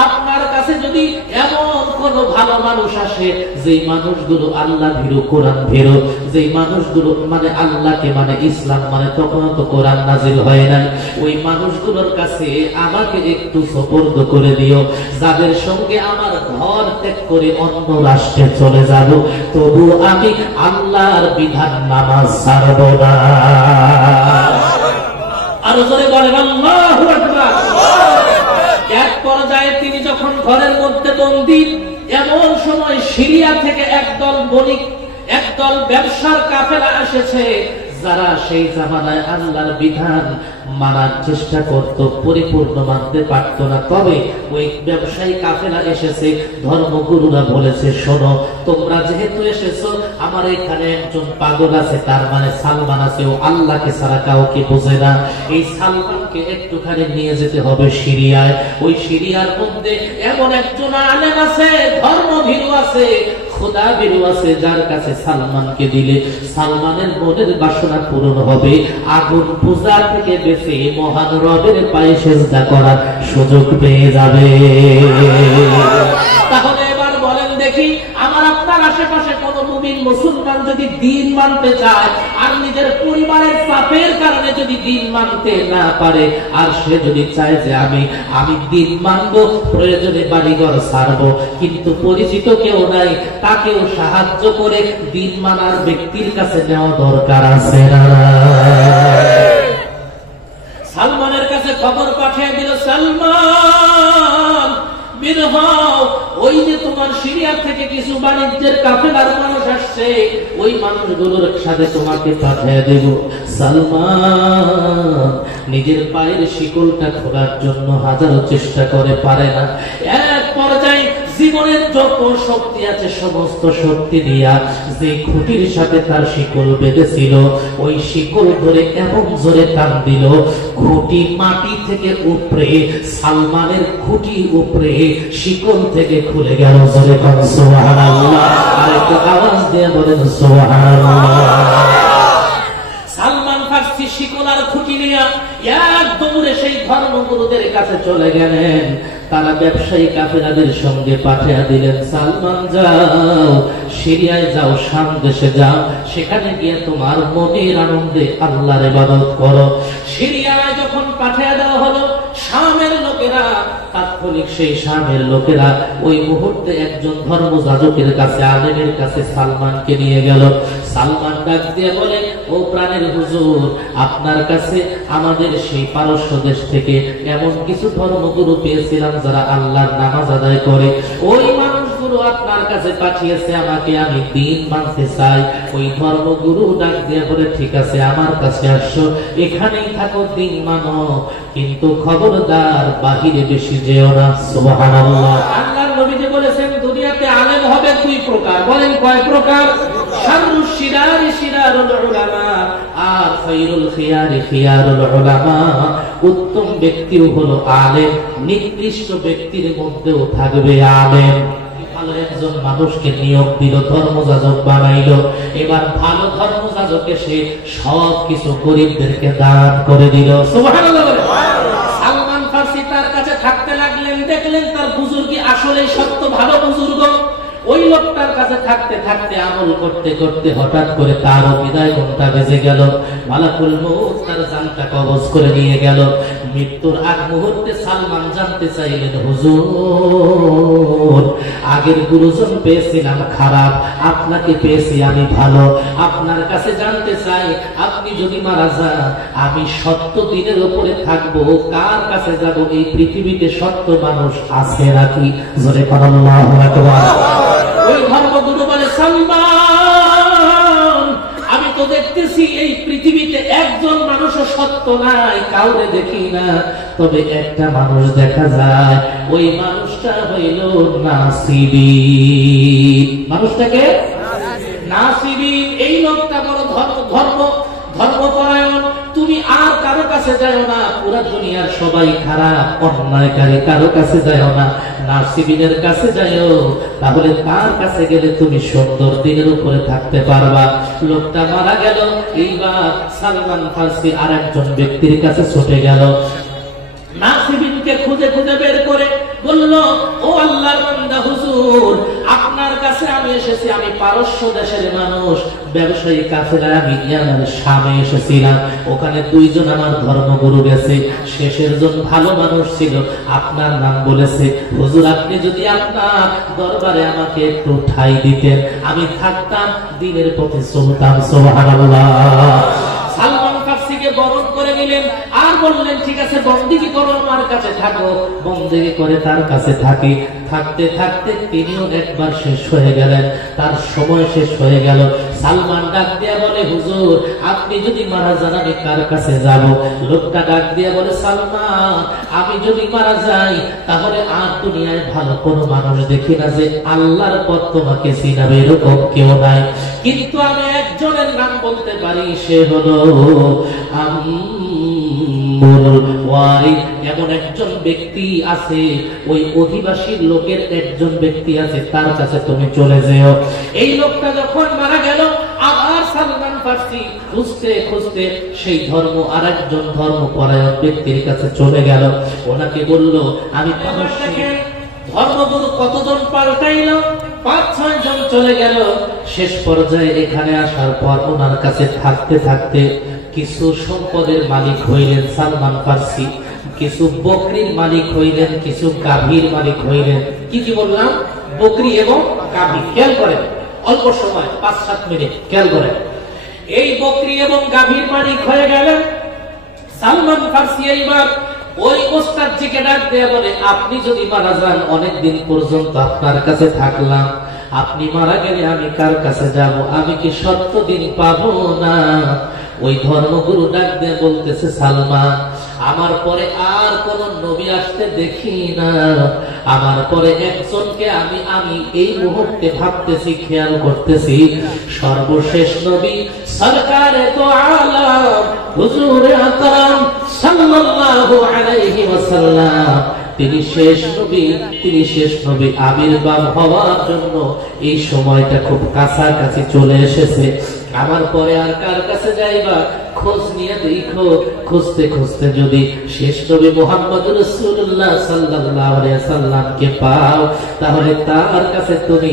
আপনার কাছে যদি এমন কোন ভালো মানুষ আসে, যেই মানুষগুলো আল্লাহ ভীরু, কোরআন ভীরু, যেই মানুষগুলো মানে আল্লাহকে মানে ইসলাম মানে, তখন তো কোরআন নাজিল হয় নাই, ওই মানুষগুলোর কাছে আমাকে একটু সুপর্দ করে দিও, যাদের সঙ্গে আমার ঘর ত্যাগ করে অন্য রাষ্ট্রে চলে যাব, তবু আমি আল্লাহর বিধান নামাজ ছাড়ব না। আরো জোরে বলেন আল্লাহু আকবার। এক পর্যায়ে তিনি যখন ঘরের মধ্যে বন্দী, এমন সময় সিরিয়া থেকে একদল বণিক, একদল ব্যবসার কাফেলা এসেছে, যারা সেই জামানায় আল্লাহর বিধান মানার চেষ্টা করত, পরিপূর্ণ মানতে পারত না। তবে ওই ব্যবসায়ী কাফেলা এসেছে, ধর্মগুরুরা বলেছে, শোনো, তোমরা যেহেতু এসেছো, আমার এখানে একজন পাগল আছে, তার মানে সালমান আছে, ও আল্লাহকে ছাড়া কাউকে বোঝে না, এই সালমানকে একটুখানি নিয়ে যেতে হবে সিরিয়ায়। ওই সিরিয়ার মধ্যে এমন একজন আলেম আছে, ধর্মভীরু আছে, খোদা ভীরু আছে, যার কাছে সালমানকে দিলে সালমানের মনের বাসনা পূরণ হবে, আগুন পূজা থেকে বেঁচে মহান রবের পায়ে সেজদা করার সুযোগ পেয়ে যাবে। তাহলে এবার বলেন দেখি, আমার আপনার আশেপাশে কোন মুমিন মুসলমান যদি দ্বীন মানতে চায়, আর নিজের পরিবারের চাপের কারণে যদি দ্বীন মানতে না পারে, আর সে যদি চায় যে আমি দ্বীন মানবো, প্রয়োজনে বাড়িঘর ছাড়বো, কিন্তু পরিচিত কেউ নাই, তাকেও সাহায্য করে দ্বীন মানার ব্যক্তির কাছে নেওয়া দরকার আছে না? সালমানের কাছে খবর পাঠিয়ে দিল, সালমান বের হও, ওই যে তোমার সিরিয়া থেকে কিছু বাণিজ্যের কাফেলার মানুষ আসছে, ওই মানুষগুলোর সাথে তোমাকে পাঠিয়ে দেব। সালমান নিজের পায়ের শিকলটা খোলার জন্য হাজারো চেষ্টা করে, পারে না। এক পর্যায়ে জীবনের যত শক্তি আছে সমস্ত শক্তি দিয়া যে খুঁটির সাথে তার শিকল বেঁধেছিল, ওই শিকল ধরে এমন জোরে টান দিল, খুঁটি মাটি থেকে উপরে, সালমানের খুঁটি উপরে শিকল থেকে খুলে গেল। জোরে বলেন সুবহানাল্লাহ, আর একটু আওয়াজ দিয়ে বলেন সুবহানাল্লাহ। সালমান ফারসি শিকল আর খুঁটি নিয়ে এক দৌড়ে সেই ধর্মগুরুদের কাছে চলে গেলেন। তারা ব্যবসায়ী কাফেলাদের সঙ্গে পাঠিয়ে দিলেন, সালমান যাও সিরিয়ায় যাও, শাম দেশে যাও, সেখানে গিয়ে তোমার মনের আনন্দে আল্লাহর ইবাদত করো। সিরিয়ায় যখন পাঠিয়ে দেওয়া হলো, শামের লোকেরা তাৎক্ষণিক সেই শামের লোকেরা ওই মুহূর্তে একজন ধর্মযাজকের কাছে, আলেমের কাছে সালমানকে নিয়ে গেল। সালমান ডাক দিয়ে বলে, ও প্রাণের হুজুর, আপনার কাছে আমাদের সেই পারস্য দেশ থেকে এমন কিছু ধর্মগুরু পেয়েছিলাম যারা আল্লাহর নামাজ আদায় করে, ওই মানুষগুলো আপনার কাছে পাঠিয়েছে আমাকে, আমি দ্বীন মানতে চাই। ওই ধর্মগুরু ডাক দিয়ে বলে, ঠিক আছে, আমার কাছে আসো, এখানেই থাকো, দ্বীন মানো, কিন্তু খবরদার বাহিরে বেশি যেও না। সুবহানাল্লাহ। আল্লাহর নবী যে বলেছেন দুনিয়াতে আলেম হবে দুই প্রকার, বলেন কয় প্রকার? শাররুশ শিরারি শিরারুল উলামা, আর খায়রুল খিয়ারি খিয়ারুল উলামা। উত্তম ব্যক্তিও হলো আলেম, নিকৃষ্ট ব্যক্তির মধ্যেও থাকবে আলেম। ভালো একজন মানুষকে নিয়োগ দিল, ধর্মযাজক বানাইল। এবার ভালো ধর্মযাজক এসে সব কিছু গরিবদেরকে দান করে দিল। সুবহানাল্লাহ। সালমান ফারসি তার কাছে থাকতে লাগলেন, দেখলেন তার বুজুর্গি আসলে সত্য, ভালো বুজুর্গ। ওই লোকটার কাছে থাকতে থাকতে আমল করতে করতে হঠাৎ করে তারও বিদায় ঘন্টা বেজে গেল। মালাকুল মউত তার জানটা কবজ করে নিয়ে গেল। মৃত্যুর আগ মুহূর্তে সালমান জানতে চাইলেন, হুজুর, আগের গুরুজন পেয়েছিলাম খারাপ, আপনাকে পেয়েছি আমি ভালো। আপনার কাছে জানতে চাই, আপনি যদি মারা যান, আমি সত্য দিনের উপরে থাকবো, কার কাছে যাব? এই পৃথিবীতে সত্য মানুষ আছে নাকি? জোরে আল্লাহু আকবার। ওই ধর্মগুরু বলে, সালমান, আমি তো দেখতেছি এই পৃথিবীতে একজন মানুষও সত্য নাই, কাউরে দেখি না, তবে একটা মানুষ দেখা যায়, ওই মানুষটা হইল নাসিবীন। মানুষটাকে নাসিবীন। এই লোকটা বড় ধর্মপরায়ণ। তুমি আর কারো কাছে যাও না, পুরা দুনিয়ার সবাই খারাপ, অন্যায়কারী, কারো কাছে যাও না, নাসিবীনের কাছে যাও, তাহলে তার কাছে গেলে তুমি সুন্দর দিনের উপরে থাকতে পারবা। লোকটা মারা গেল। এইবার সালমান ফার্সি আর একজন ব্যক্তির কাছে ছুটে গেল, নাসিবীনকে খুঁজে খুঁজে বের করে বলল, ও আল্লাহর বান্দা হুজুর, আপনার কাছে আমি এসেছি, আমি পারস্য দেশের মানুষ, ব্যবসায়ী কাফেলা, আমি ইয়ামানের শামে এসেছিলাম, ওখানে দুইজন আমার ধর্মগুরু গেছে, শেষের জন ভালো মানুষ ছিল, আপনার নাম বলেছে, হুজুর আপনি যদি আপনার দরবারে আমাকে একটু ঠাই দিতেন, আমি থাকতাম, দিনের পথে চলতাম। সুবহানাল্লাহ। সালমান ফার্সিকে বরণ করে নিলেন আর বললেন, ঠিক আছে বন্দেগী করো, আমার কাছে থাকো। বন্দেগী করে তার কাছে থাকি। থাকতে থাকতে তিনিও একবার শেষ হয়ে গেলেন, তার সময় শেষ হয়ে গেল। সালমান ডাক দিয়া বলে, হুজুর আপনি যদি মারা যান আমি কার কাছে যাব? লোকটা ডাক দিয়া বলে, সালমান আমি যদি মারা যাই তাহলে আর দুনিয়ায় ভালো কোনো মানুষ দেখি না যে আল্লাহর পথ তোমাকে চিনাবে, এরকম কেউ নাই, কিন্তু আমি একজনের নাম বলতে পারি, সে হলো এমন একজন ব্যক্তি আছে, ওই অধিবাসী লোকের একজন ব্যক্তি আছে, তার কাছে তুমি চলে যেও। এই লোকটা যখন মারা গেল, আবার সালমান ফার্সি খুঁজতে খুঁজতে সেই ধর্ম আর একজন ধর্মপরায়ণ ব্যক্তির কাছে চলে গেল। ওনাকে বলল, আমি ধর্মগুরু কতজন পাল্টাইল, 5-6 জন চলে গেল। শেষ পর্যায়ে এখানে আসার পর ওনার কাছে থাকতে থাকতে কিছু সম্পদের মালিক হইলেন সালমান ফার্সি, কিছু বকরির মালিক হইলেন, কিছু গাভীর মালিক হইলেন। কি কি বললাম? বকরি এবং গাভী। খেয়াল করেন, অল্প সময় 5-7 মিনিট খেয়াল করেন। এই বকরি এবং গাভীর মালিক হয়ে গেলেন সালমান ফার্সি। এইবার ওই ওস্তাদজিকে ডাক দিয়ে বলে, আপনি যদি মারা যান, অনেকদিন পর্যন্ত আপনার কাছে থাকলাম, আপনি মারা গেলে আমি কার কাছে যাব? আমি কি 70 দিন পাবো না? ওই ধর্মগুরু ডাক দিয়ে বলতেছে, সালমান আমার পরে আর কোন নবী আসতে দেখি না, আমার পরে একজনকে আমি এই মুহূর্তে ভাবতেছি, খেয়াল করতেছি, সর্বশেষ নবী সরকারে তো আলম হুজুরে আকরাম সাল্লাল্লাহু আলাইহি ওয়াসাল্লাম, তিনি শেষ নবী আবির্ভাব হওয়ার জন্য এই সময়টা খুব কাছাকাছি চলে এসেছে। আমার পরে আর কার কাছে যাইবা? খোঁজ নিয়ে দেখো, খুঁজতে খুঁজতে যদি শেষ নবী মুহাম্মদ রাসূলুল্লাহ সাল্লাল্লাহু আলাইহি ওয়াসাল্লামকে পাও, তাহলে তার কাছে তুমি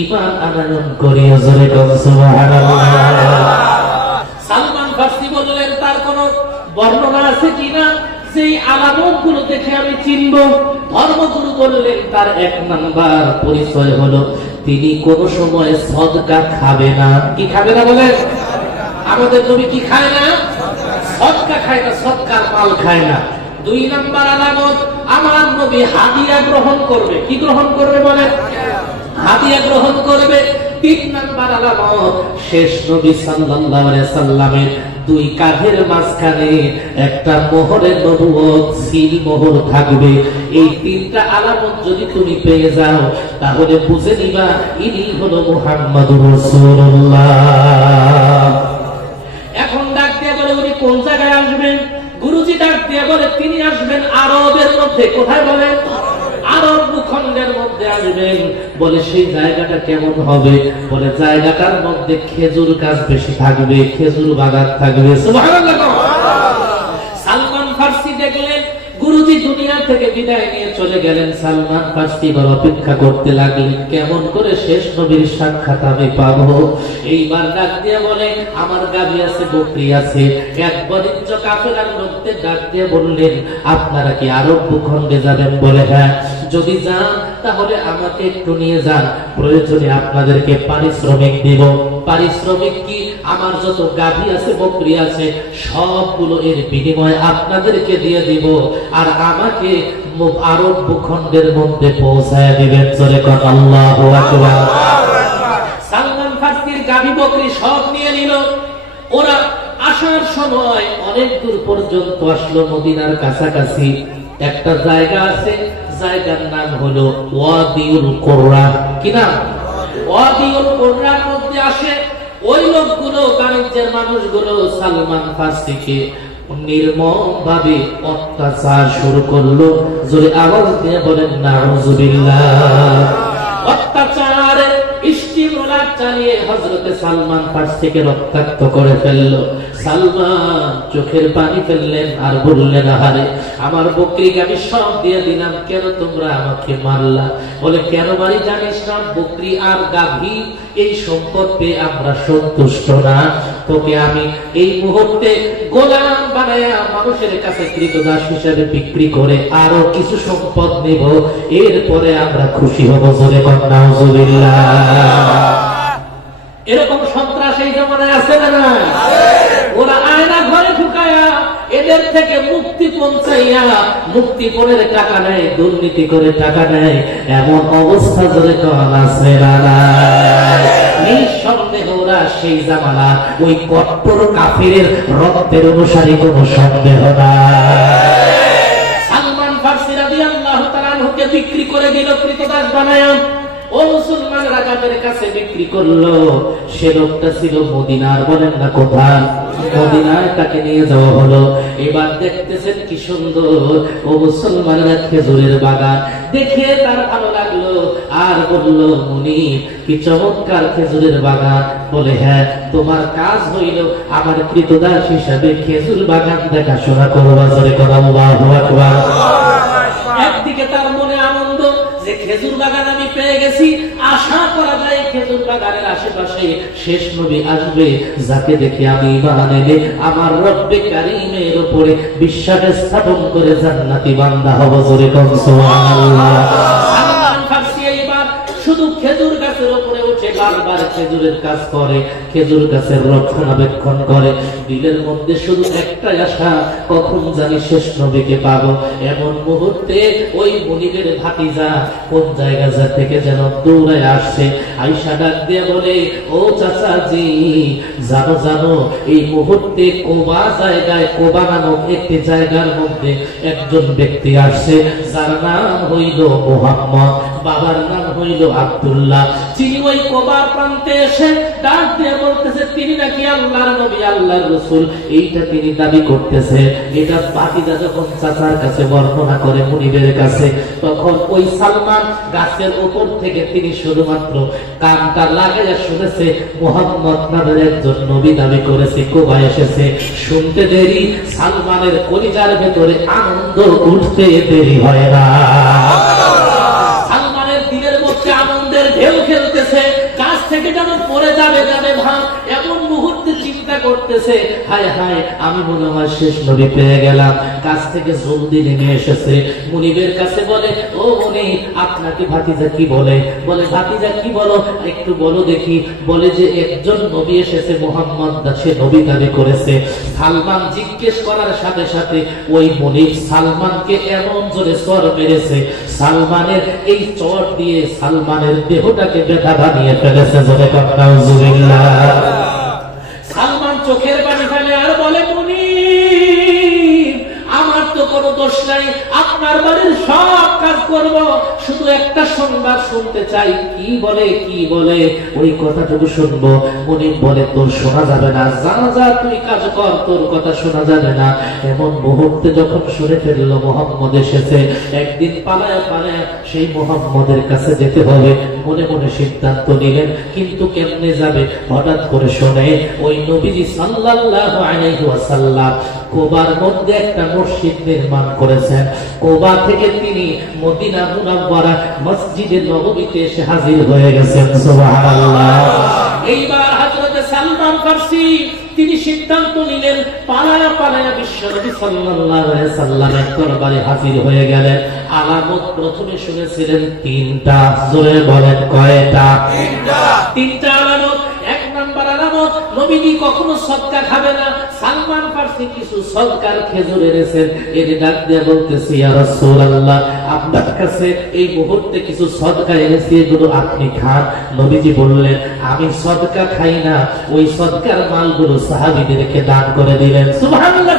ঈমান আনয়ন করিও। জোরে বলো সুবহানাল্লাহ। সালমান ফার্সি বললেন, তার কোনো বর্ণনা আছে কিনা সেই আলামত গুলো দেখে আমি চিনব? ধর্মগুরু বললেন, তার 1 নাম্বার পরিচয় হলো তিনি কোন সময় সদকা খাবে না। কি খাবে না বলেন? আমাদের নবী কি খায় না? সদকা খায় না, সদকার মাল খায় না। 2 নাম্বার আলামত, আমার নবী হাদিয়া গ্রহণ করবে। কি গ্রহণ করবে বলেন? হাদিয়া গ্রহণ করবে। 3 নাম্বার আলামত, শেষ নবী সাল্লাল্লাহু আলাইহি সাল্লামের 2 কাঁধের মাঝখানে একটা মোহরের নবুয়ত সিল মোহর থাকবে। এই 3টা আলামত যদি তুমি পেয়ে যাও, তাহলে বুঝে নিবা ইনি হলো মুহাম্মদুর রাসূলুল্লাহ। এখন ডাক দিয়ে বলে, উনি কোন জায়গায় আসবেন? গুরুজি ডাক দিয়ে বলে, তিনি আসবেন আরবের মধ্যে। কোথায় বলেন? আরব ভূখণ্ডের মধ্যে আসবেন। বলে সেই জায়গাটা কেমন হবে? বলে জায়গাটার মধ্যে খেজুর গাছ বেশি থাকবে, খেজুর বাগান থাকবে। সুবহানাল্লাহ। সালমান ফার্সি দেখলেন গুরুজি দুনিয়া থেকে বিদায় নিয়ে চলে গেলেন। সালমান ফার্সি অপেক্ষা করতে লাগলেন, কেমন করে শেষ নবীর সাক্ষাৎ আমি পাবো। এইবার ডাক দিয়ে বলে, আমার গাভী আছে, বকরি আছে। এক বরিষ্ঠ কাফেলার লোকদের ডাক দিয়ে বললেন, আপনারা কি আরব ভূখণ্ডে যাবেন? বলে হ্যাঁ। যদি যান তাহলে আমাকে একটু নিয়ে যান, প্রয়োজনে আপনাদেরকে পারিশ্রমিক দিব। পারিশ্রমিক কি? আমার যত গাভী আছে, বকরি আছে, সবগুলো এর বিনিময়ে আপনাদেরকে দিয়ে দিব, আর আমাকে আরব ভূখণ্ডের মধ্যে পৌঁছায় দিবেন। জোরে কোন আল্লাহু আকবার। সালমান ফার্সির গাভী বকরি সব নিয়ে নিল। ওরা আসার সময় অনেক দূর পর্যন্ত আসলো, মদিনার কাছাকাছি একটা জায়গা আছে, জায়গার নাম হলো ওয়াদিউল কুররা। কি নাম? ওয়াদিউল কুররার মধ্যে আসে। ওই লোকগুলো, বাণিজ্যের মানুষগুলো সালমান ফার্সিকে নির্মম ভাবে অত্যাচার শুরু করলো। জোরে আওয়াজ দিয়ে বলেন নাউজুবিল্লাহ। অত্যাচারের স্টিমুলার চালিয়ে হযরতে সালমান ফার্সিকে রক্তাক্ত করে ফেললো। সালমান চোখের পানি ফেললেন আর বললেন, আহারে আমার বকরিকে আমি সব দিয়ে দিলাম, কেন তোমরা আমাকে মারলা? বলে, কেন মারি জানিস না? বকরি আর গাভী এই সম্পদ পেয়ে আমরা সন্তুষ্ট না, তোকে আমি এই মুহূর্তে গোলাম বানায়া মানুষের কাছে কৃতদাস হিসেবে বিক্রি করে আরো কিছু সম্পদ নেব, এরপরে আমরা খুশি হব। জোরে বলেন নাউজুবিল্লাহ। এরকম সন্ত্রাস এই জমানায় আছে না? না, ওরা আয়না ঘরে ঢুকায়া এদের থেকে মুক্তি পৌঁছাইয়া মুক্তিপণের টাকা নেয়, দুর্নীতি করে টাকা নেয়, এমন অবস্থা জোরে কল আছে না? নিঃসন্দেহ ওরা সেই জামানা ওই কট্টর কাফিরের রক্তের অনুসারী, কোনো সন্দেহ নাই। সালমান ফার্সি রাদিয়াল্লাহু তাআলা আনহুকে বিক্রি করে দিল, কৃতদাস বানায়া ও মুসলমানরা যাদের কাছে বিক্রি করলো, সে লোকটা ছিল মদিনার। বলেন না কোথায়? মদিনায় তাকে নিয়ে যাওয়া হলো। এবার দেখতেছেন কি সুন্দর ও মুসলমানরা খেজুরের বাগান দেখে তার ভালো লাগলো, আর বলল, মুনি কি চমৎকার খেজুরের বাগান। বলে, হ্যাঁ, তোমার কাজ হইল আমার কৃতদাস হিসাবে খেজুর বাগান দেখাশোনা করবা। জোরে করা আল্লাহু আকবার। একদিকে তার মনে আনন্দ যে খেজুর বাগান আমি পেয়ে গেছি, আশা করা যায় খেজুর বাগানের আশেপাশে শেষ নবী আসবে, যাকে দেখে আমি ঈমান এনে আমার রব্বে কারীমের উপরে বিশ্বাস স্থাপন করে জান্নাতি বান্দা হব। জোরে কোন সুবহানাল্লাহ। সালমান ফার্সি এইবার শুধু খেজুর গাছের উপরে উঠে বারবার খেজুরের কাজ করে, খেজুর গাছের রক্ষণাবেক্ষণ করে। দিলের মধ্যে শুধু একটাই আশা, কখন জানি শেষ নবীকে পাবো। এমন মুহূর্তে ওই মুনিবের ভাতিজা কোন জায়গা থেকে যেন দৌড়ায় আসছে। আয়েশা ডাক দিয়ে বলে, ও চাচাজি, জানো জানো এই মুহূর্তে কোবা জায়গায়, কোবা নামক একটি জায়গার মধ্যে একজন ব্যক্তি আসছে, যার নাম হইল মুহাম্মদ, বাবার নাম হইল আব্দুল্লাহ। তিনি ওই কোবার প্রান্তে এসে ডাক দিয়ে বলতেছে, তিনি নাকি আল্লাহর নবী, আল্লাহর রাসূল, এইটা তিনি দাবি করতেছে। এটা ভাতিজা যখন চাচার কাছে বর্ণনা করে মুনিবের কাছে, তখন ওই সালমান গাছের উপর থেকে তিনি শুধুমাত্র কানটা লাগাইয়া শুনেছে মুহাম্মদ নামের একজন নবী দাবি করেছে, কোবায় এসেছে। শুনতে দেরি, সালমানের কলিজার ভেতরে আনন্দ উঠতে দেরি হয় না। সালমানের দিলের মধ্যে আনন্দের ঢেউ খেলতেছে, কাছ থেকে যেন পড়ে যাবে যাবে ভাব। এমন মুহূর্তে চিন্তা করতেছে, হায় হায়, আমি মনে হয় শেষ নবী পেয়ে গেলাম। কাছ থেকে জলদি নেমে এসেছে, মুনিবের কাছে বলে, ও মুনিব, আপনাকে ভাতিজা কি বলে? বলে, ভাতিজা কি বলো, একটু বলো দেখি। বলে যে একজন নবী এসেছে, মুহাম্মদ, সে নবী দাবি করেছে। সালমান জিজ্ঞেস করার সাথে সাথে ওই মুনিব সালমানকে এমন জোরে চড় মেরেছে, সালমানের এই চড় দিয়ে সালমানের দেহটাকে ব্যথা বানিয়ে ফেলেছে। জোরে নাউজুবিল্লাহ। সালমান চোখের পানি ফেলে আর বলে, মুনিব, আমার তো কোনো দোষ নাই, আপনার বাড়ির সব কাজ করব, শুধু একটা সংবাদ শুনতে চাই। কি বলে? কি বলে? ওই কথাটুকু শুনবো। মুনিব বলে, তোর শোনা যাবে না, যা যা তুই কাজ কর, তোর কথা শোনা যাবে না। এমন মুহূর্তে যখন শুনে ফেললো মুহাম্মদ এসেছে, একদিন পালায়া পালায়া সেই মুহাম্মদের কাছে যেতে হবে। মনে মনে সিদ্ধান্ত নিলেন, কিন্তু কেমনে যাবে? হঠাৎ করে শোনে ওই নবীজি সাল্লাল্লাহু আলাইহি ওয়াসাল্লাম কোবার মধ্যে একটা মসজিদ নির্মাণ করেছেন। কোবা থেকে তিনি মদিনা মুনাওয়ারা মসজিদে নববীতে এসে হাজির হয়ে গেছেন। সুবহানাল্লাহ। এইবার হযরত সালমান ফার্সি তিনি সিদ্ধান্ত নিলেন, পালায়া পালায়া বিশ্বনবী সাল্লাল্লাহু আলাইহি সাল্লামের দরবারে হাজির হয়ে গেলেন। আলামত প্রথমে শুনেছিলেন তিনটা। জোরে বলেন, কয়টা? তিনটা আলামত। এক নাম্বার আলামত আলামত, নবীজি কখনো সদকা খাবে না। সালমান ফারসি কিছু সদকার খেজুর এনেছেন, এনে ডাক দিয়ে বলতেছে, ইয়া রাসূলুল্লাহ, আপনার কাছে এই মুহূর্তে কিছু সদকা এনেছি, এগুলো আপনি খান। নবীজি বললেন, আমি সদকা খাই না, ওই সদকার মালগুলো সাহাবীদেরকে দান করে দিলেন। সুবহানাল্লাহ।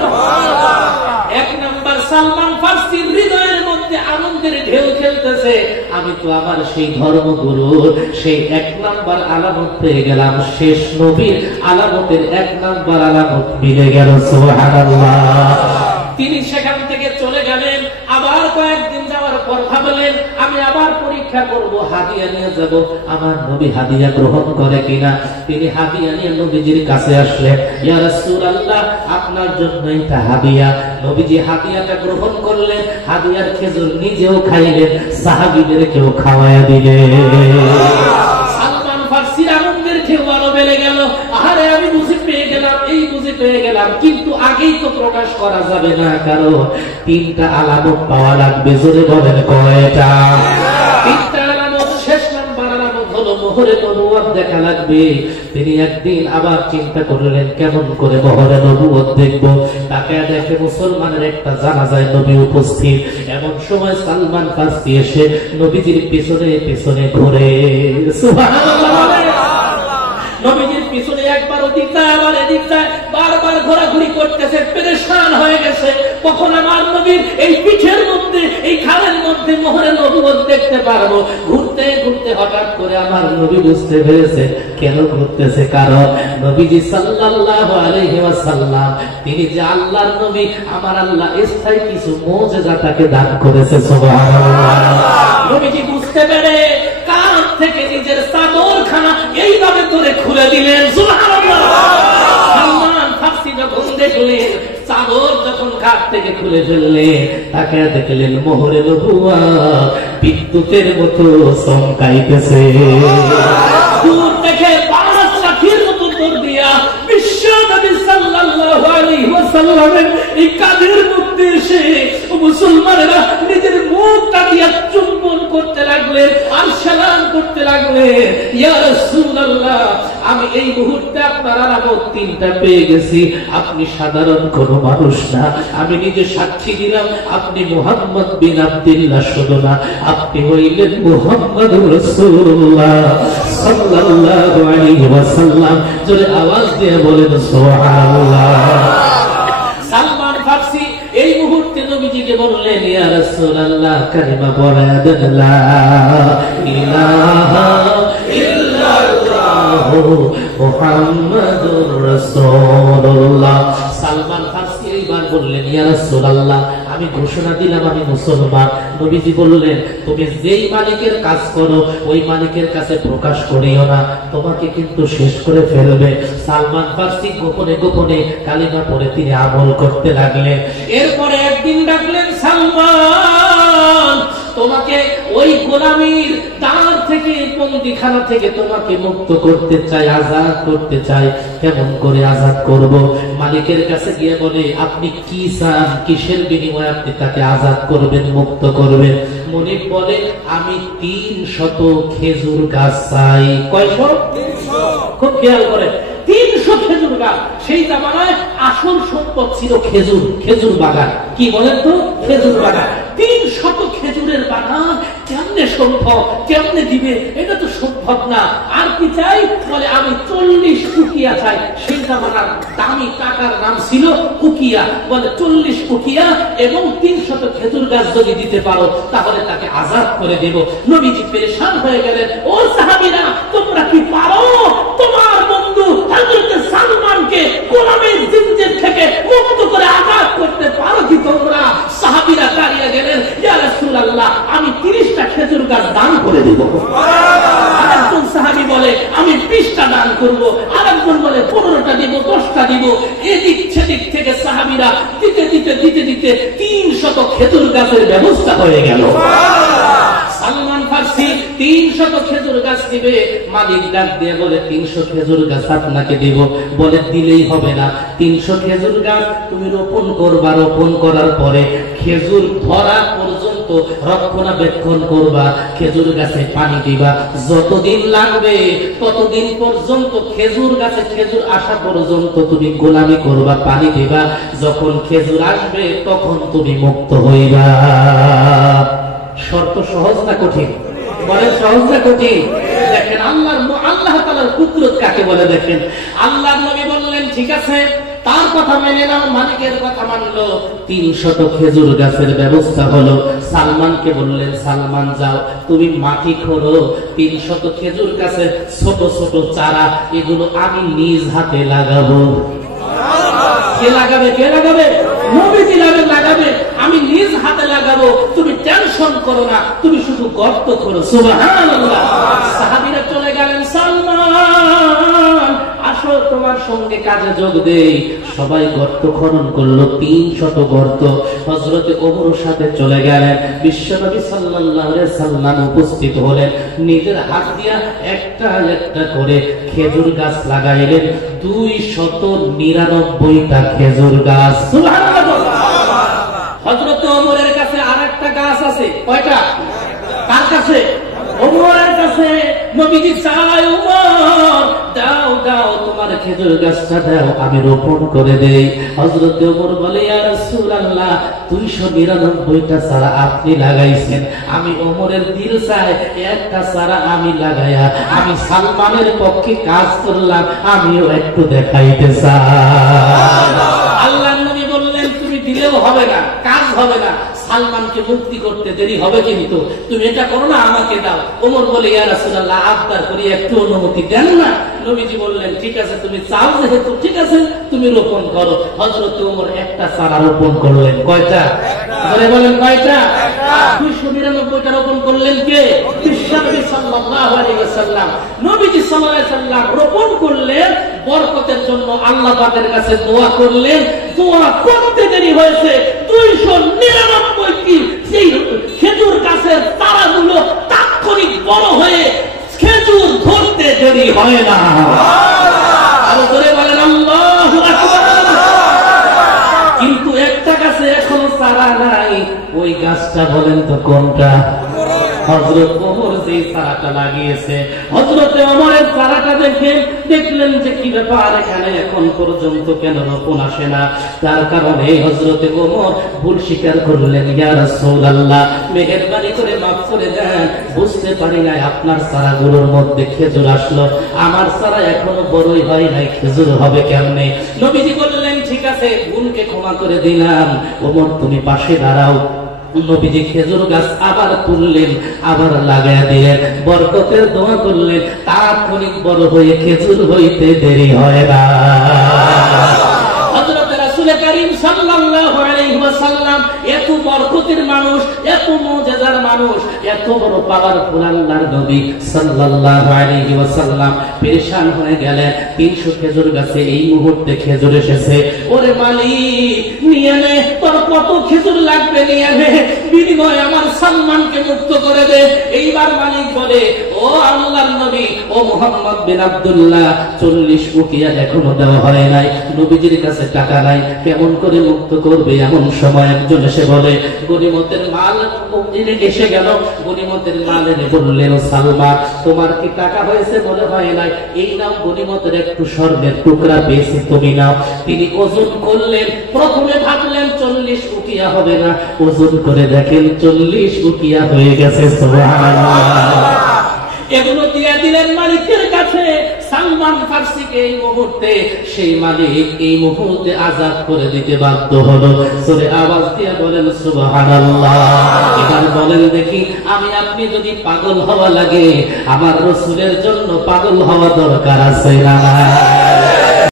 এক নাম্বার, সালমান ফারসির হৃদয়ের মধ্যে আনন্দের ঢেউ খেলতেছে, আমি তো আমার সেই ধর্মগুরুর সেই এক নাম্বার আলামত পেয়ে গেলাম, শেষ নবীর আলামতের এক নাম্বার আলামত মিলে গেল। সুবহানাল্লাহ। তিনি সেখান থেকে চলে গেলেন। আবার কয়েকদিন যাওয়ার পর ভাবলেন, আমি আবার পরীক্ষা করব, হাদিয়া নিয়ে যাব, আমার নবী হাদিয়া গ্রহণ করে কিনা। তিনি হাদিয়া নিয়ে নবীজির কাছে আসলেন, ইয়া রাসূলুল্লাহ, আপনার জন্য এটা হাদিয়া। নবীজি হাদিয়াটা গ্রহণ করলেন, হাদিয়ার খেজুর নিজেও খাইলেন, সাহাবীদেরকেও খাওয়ায়া দিলেন। সালমান ফারসির আনন্দের ঢেউ আরো বেড়ে গেল। আরে আমি বুঝে পেয়ে গেলাম, এই বুঝে পেয়ে গেলাম, কিন্তু আগেই তো প্রকাশ করা যাবে না, কারণ তিনটা আলামত পাওয়া লাগবে। জোরে বলেন কয়টা? তিনটা আলামত। শেষ নাম্বার আলামত হলো মোহরে নবুয়ত দেখা লাগবে। তিনি একদিন আবার চিন্তা করলেন, কেমন করে মোহরে নবুয়ত দেখব। তাকে দেখে মুসলমানের একটা জানাজায় নবী উপস্থিত। এমন সময় সালমান ফারসি এসে নবীজির পিছনে পিছনে ঘুরে। সুবহানাল্লাহ। নবীজির পিছনে একবার ওদিক যায়, আবার এদিক যায়, বারবার ঘোরাঘুরি করতেছে, পেরেশান হয়ে গেছে। কখন আমার নবীর এই পিঠের মধ্যে, এই খালের মধ্যে মোহরে নবুয়ত দেখতে পারবো। ঘুরতে ঘুরতে হঠাৎ করে আমার নবী বুঝতে পেরেছে কেন ঘুরতেছে, কারণ নবীজি সাল্লাল্লাহু আলাইহি ওয়াসাল্লাম তিনি যে আল্লাহর নবী, আমার আল্লাহ স্থায়ী কিছু মুজিজা তাকে দান করেছে। সুবহানাল্লাহ। নবীজি বুঝতে পেরে কান থেকে নিজের চাদরখানা এইভাবে করে খুলে দিলেন। সুবহানাল্লাহ। সালমান ফারসি যখন দেখলেন চাদর যখন কাঁধ থেকে খুলে ফেললেন, তাকে দেখলেন মোহরে নবুয়ত বিদ্যুতের মতো চমকাইতেছে। দূর থেকে বাস রাখির মতো দৌড় দিয়া বিশ্ব নবী সাল্লাল্লাহু আলাইহি ওয়াসাল্লামের এই কাঁধের মধ্যে এসে মুসলমানেরা নিজের মুখটা দিয়া চুম্বন করতে লাগলেন আর সালাম করতে লাগলেন, ইয়া রাসূলুল্লাহ, আমি এই মুহূর্তে আপনার আলামত তিনটা পেয়ে গেছি। আপনি সাধারণ কোনো মানুষ না, আমি নিজে সাক্ষী দিলাম, আপনি মুহাম্মদ বিন আব্দুল্লাহ শুধু না, আপনি হইলেন মুহাম্মদুর রাসূলুল্লাহ সাল্লাল্লাহু আলাইহি ওয়াসাল্লাম। জোরে আওয়াজ দিয়ে বলেন সুবহানাল্লাহ। সালমান ফারসি এই মুহূর্তে নবীজিকে বললেন, ইয়া রাসূলুল্লাহ, কালিমা পড়া দেন, লা ইলাহা ইল্লাল্লাহু মুহাম্মাদুর রাসূলুল্লাহ। সালমান ফারসি এইবার বললেন, ইয়া রাসূলুল্লাহ, আমি ঘোষণা দিলাম আমি মুসলমান। নবীজি বললেন, তুমি যেই মালিকের কাজ করো ওই মালিকের কাছে প্রকাশ করিও না, তোমাকে কিন্তু শেষ করে ফেলবে। সালমান ফারসি গোপনে গোপনে কালিমা পড়ে তিনি আমল করতে লাগলেন। এরপরে একদিন ডাকলেন, সালমান, তোমাকে ওই গোলামীর দাঁড় থেকে, বন্দিখানা থেকে তোমাকে মুক্ত করতে চাই, আজাদ করতে চাই। কেমন করে আজাদ করব? মালিকের কাছে গিয়ে বলে, আপনি কি চান, কিসের বিনিময়ে আপনি তাকে আজাদ করবেন, মুক্ত করবেন? মনিব বলে, আমি 300 খেজুর গাছ চাই। কয়শো? 300। খুব খেয়াল করে, 300 খেজুর গাছ। সেই জামানায় আসল সম্পদ ছিল খেজুর, খেজুর বাগান। কি বলেন তো? খেজুর বাগান। 300 খেজুরের বাগান কেমনে সম্ভব, কেমনে দিবে? এটা তো সম্ভব না। আর কি চাই? বলে, আমি 40 উকিয়া চাই। সেই জামানার দামি টাকার নাম ছিল উকিয়া। বলে 40 উকিয়া এবং 300 খেজুর গাছ যদি দিতে পারো তাহলে তাকে আজাদ করে দেব। নবীজি পেরেশান হয়ে গেলেন, ও সাহাবীরা, তোমরা কি পারো তোমার বন্ধু হযরত সালমানকে গোলামের জিনজির থেকে মুক্ত করে আজাদ করতে পারো কি তোমরা? সাহাবীরা দাঁড়িয়ে গেলেন, ইয়া রাসূলুল্লাহ, আমি 30টা খেজুর গাছ দান করে দেব। আরেকজন সাহাবী বলে, আমি 20টা দান করব। আরেকজন বলে 15টা দিব, 10টা দিব। এদিক সেদিক থেকে সাহাবীরা দিতে দিতে দিতে দিতে 300 খেজুর গাছের ব্যবস্থা হয়ে গেল। সালমান ফারসি 300 খেজুর গাছ দিবে। মালিক ডাক দিয়ে বলে, 300 খেজুর গাছ আপনাকে দিব। বলে, দিলেই হবে না, 300 খেজুর গাছ তুমি রোপণ করবা। রোপণ করার পরে খেজুর ধরা পর্যন্ত রক্ষণাবেক্ষণ করবা, খেজুর গাছে পানি দিবা, যতদিন লাগবে ততদিন পর্যন্ত খেজুর গাছে খেজুর আসা পর্যন্ত তুমি গোলামি করবা, পানি দিবা, যখন খেজুর আসবে তখন তুমি মুক্ত হইবা। শর্ত সহজ না কঠিন? বলে সহজ না কঠিন? দেখেন আল্লাহ তাআলার কুদরত কাকে বলে দেখেন। আল্লাহর নবী বললেন ঠিক আছে, তার কথা মেনে নাও, মালিকের কথা মানলো, 300 খেজুর গাছের ব্যবস্থা হলো। সালমানকে বললেন সালমান যাও তুমি মাটি খোঁড়ো, 300 খেজুর গাছের ছোট ছোট চারা, এগুলো আমি নিজ হাতে লাগাবো। কে লাগাবে? কে লাগাবে? নবীজি লাগাবে, আমি নিজ হাতে লাগাবো, তুমি টেনশন করো না, তুমি শুধু গর্ত করো। সুবহানাল্লাহ। সাহাবীরা চলে গেলেন, সালমান আসো তোমার সঙ্গে কাজে যোগ দেই। সবাই গর্ত খনন করলো, 300 গর্ত। হযরত ওমর সাথে চলে গেলেন, বিশ্বনবী সাল্লাল্লাহু আলাইহি সাল্লাম উপস্থিত হলেন, নিজের হাত দিয়া একটা একটা করে খেজুর গাছ লাগাইলেন, 299টা খেজুর গাছ। সুবহানাল্লাহ। হযরত ওমরের কাছে আরেকটা গাছ আছে, কয়টা? কার কাছে? ওমরের কাছে। নবীজি চায়, ওমর দাও দাও তোমার খেজুর গাছটা দাও, আমি রোপণ করে দেই। হযরত ওমর বলে ইয়া রাসূলুল্লাহ 299টা চারা আপনি লাগাইছেন, আমি ওমরের দিল চাই একটা চারা আমি লাগায়া আমি সালমানের পক্ষে কাজ করলাম, আমিও একটু দেখাইতে চাই। আল্লাহর নবী বললেন তুমি দিলেও হবে না, কাজ হবে না, সালমানকে মুক্তি করতে দেরি হবে, কিন্তু তুমি এটা করো না, আমাকে দাও। ওমর বলে ইয়া রাসূলুল্লাহ আবদার করি একটু অনুমতি দেন না। নবীজি বললেন ঠিক আছে তুমি চাও যেহেতু, ঠিক আছে তুমি রোপণ করো। হযরত ওমর একটা চারা রোপণ করলেন। কয়টা? বলেন কয়টা? 299টা রোপণ করলেন কে? বিশ্বনবী সাল্লাল্লাহু আলাইহি ওয়াসাল্লাম। নবীজি সাল্লাল্লাহু আলাইহি ওয়াসাল্লাম রোপণ করলেন, বরকতের জন্য আল্লাহ পাকের কাছে দোয়া করলেন। দোয়া করতে দেরি হয়েছে, 299টি সেই খেজুর গাছের চারাগুলো তাৎক্ষণিক বড় হয়ে খেজুর ধরতে দেরি হয় না। আরো জোরে বলেন আল্লাহু আকবার। কিন্তু একটা গাছে এখনো চারা নাই, ওই গাছটা বলেন তো কোনটা? হযরত ওমর যে চারাটা লাগিয়েছে, হযরত ওমরের চারাটা দেখে দেখলেন যে কি ব্যাপার, এখানে এখন পর্যন্ত কেন রোপণ আসে না? তার কারণে হযরত ওমর ভুল স্বীকার করলেন, ইয়া রাসূলুল্লাহ মেহেরবানি করে মাফ করে দেন, বুঝতে পারি না আপনার চারাগুলোর মধ্যে খেজুর আসলো, আমার চারা এখনো বড়ই হয় নাই, খেজুর হবে কেমনে? নবীজি বললেন ঠিক আছে ভুলকে ক্ষমা করে দিলাম, ওমর তুমি পাশে দাঁড়াও। নবীজি খেজুর গাছ আবার তুললেন, আবার লাগাইয়া দিলেন, বরকতের দোয়া করলেন, তাৎক্ষণিক বড় হয়ে খেজুর হইতে দেরি হয় না। হযরত রাসূল কারীম সাল্লাল্লাহু আলাইহি ওয়াসাল্লাম এত বরকতের মানুষ, এত মুজিজার মানুষ, এত বড় পাওয়ারফুল আল্লাহর নবী সাল্লাল্লাহু আলাইহি ওয়াসাল্লাম পেরেশান হয়ে গেলেন। 300 খেজুর গাছে এই মুহূর্তে খেজুর এসেছে। ওরে মালিক নিয়ে নে, তোর কত খেজুর লাগবে নিয়ে নে, বিনিময়ে আমার সালমানকে মুক্ত করে দে। এইবার মালিক বলে, ও আল্লাহর নবী, ও মুহাম্মদ বিন আব্দুল্লাহ 40 উকিয়া এখনো দেওয়া হয় নাই, নবীজির কাছে টাকা নাই, কেমন করে মুক্ত করবে? এমন সময় একজন এসে বলে, গনিমতের মাল এসে গেল। গনিমতের মাল এনে বললেন, সালমান তোমার কি টাকা হয়েছে? বলে হয় নাই। এই নাও গনিমতের একটু স্বর্ণের টুকরা পেয়েছি, তুমি নাও। তিনি ওজন করলেন, প্রথমে ভাবলেন 40 উকিয়া হবে না, ওজন করে দেখেন 40 উকিয়া হয়ে গেছে। সুবহানাল্লাহ। এগুলো দিয়ে দিলেন মালিকের কাছে। সালমান ফার্সিকে এই মুহূর্তে সেই মালিক এই মুহূর্তে আজাদ করে দিতে বাধ্য হলো। সূরা আওয়াজ দিয়ে বলেন সুবহানাল্লাহ। এবার বলেন দেখি, আমি আপনি যদি পাগল হওয়া লাগে, আমার রাসূলের জন্য পাগল হওয়া দরকার আছে না?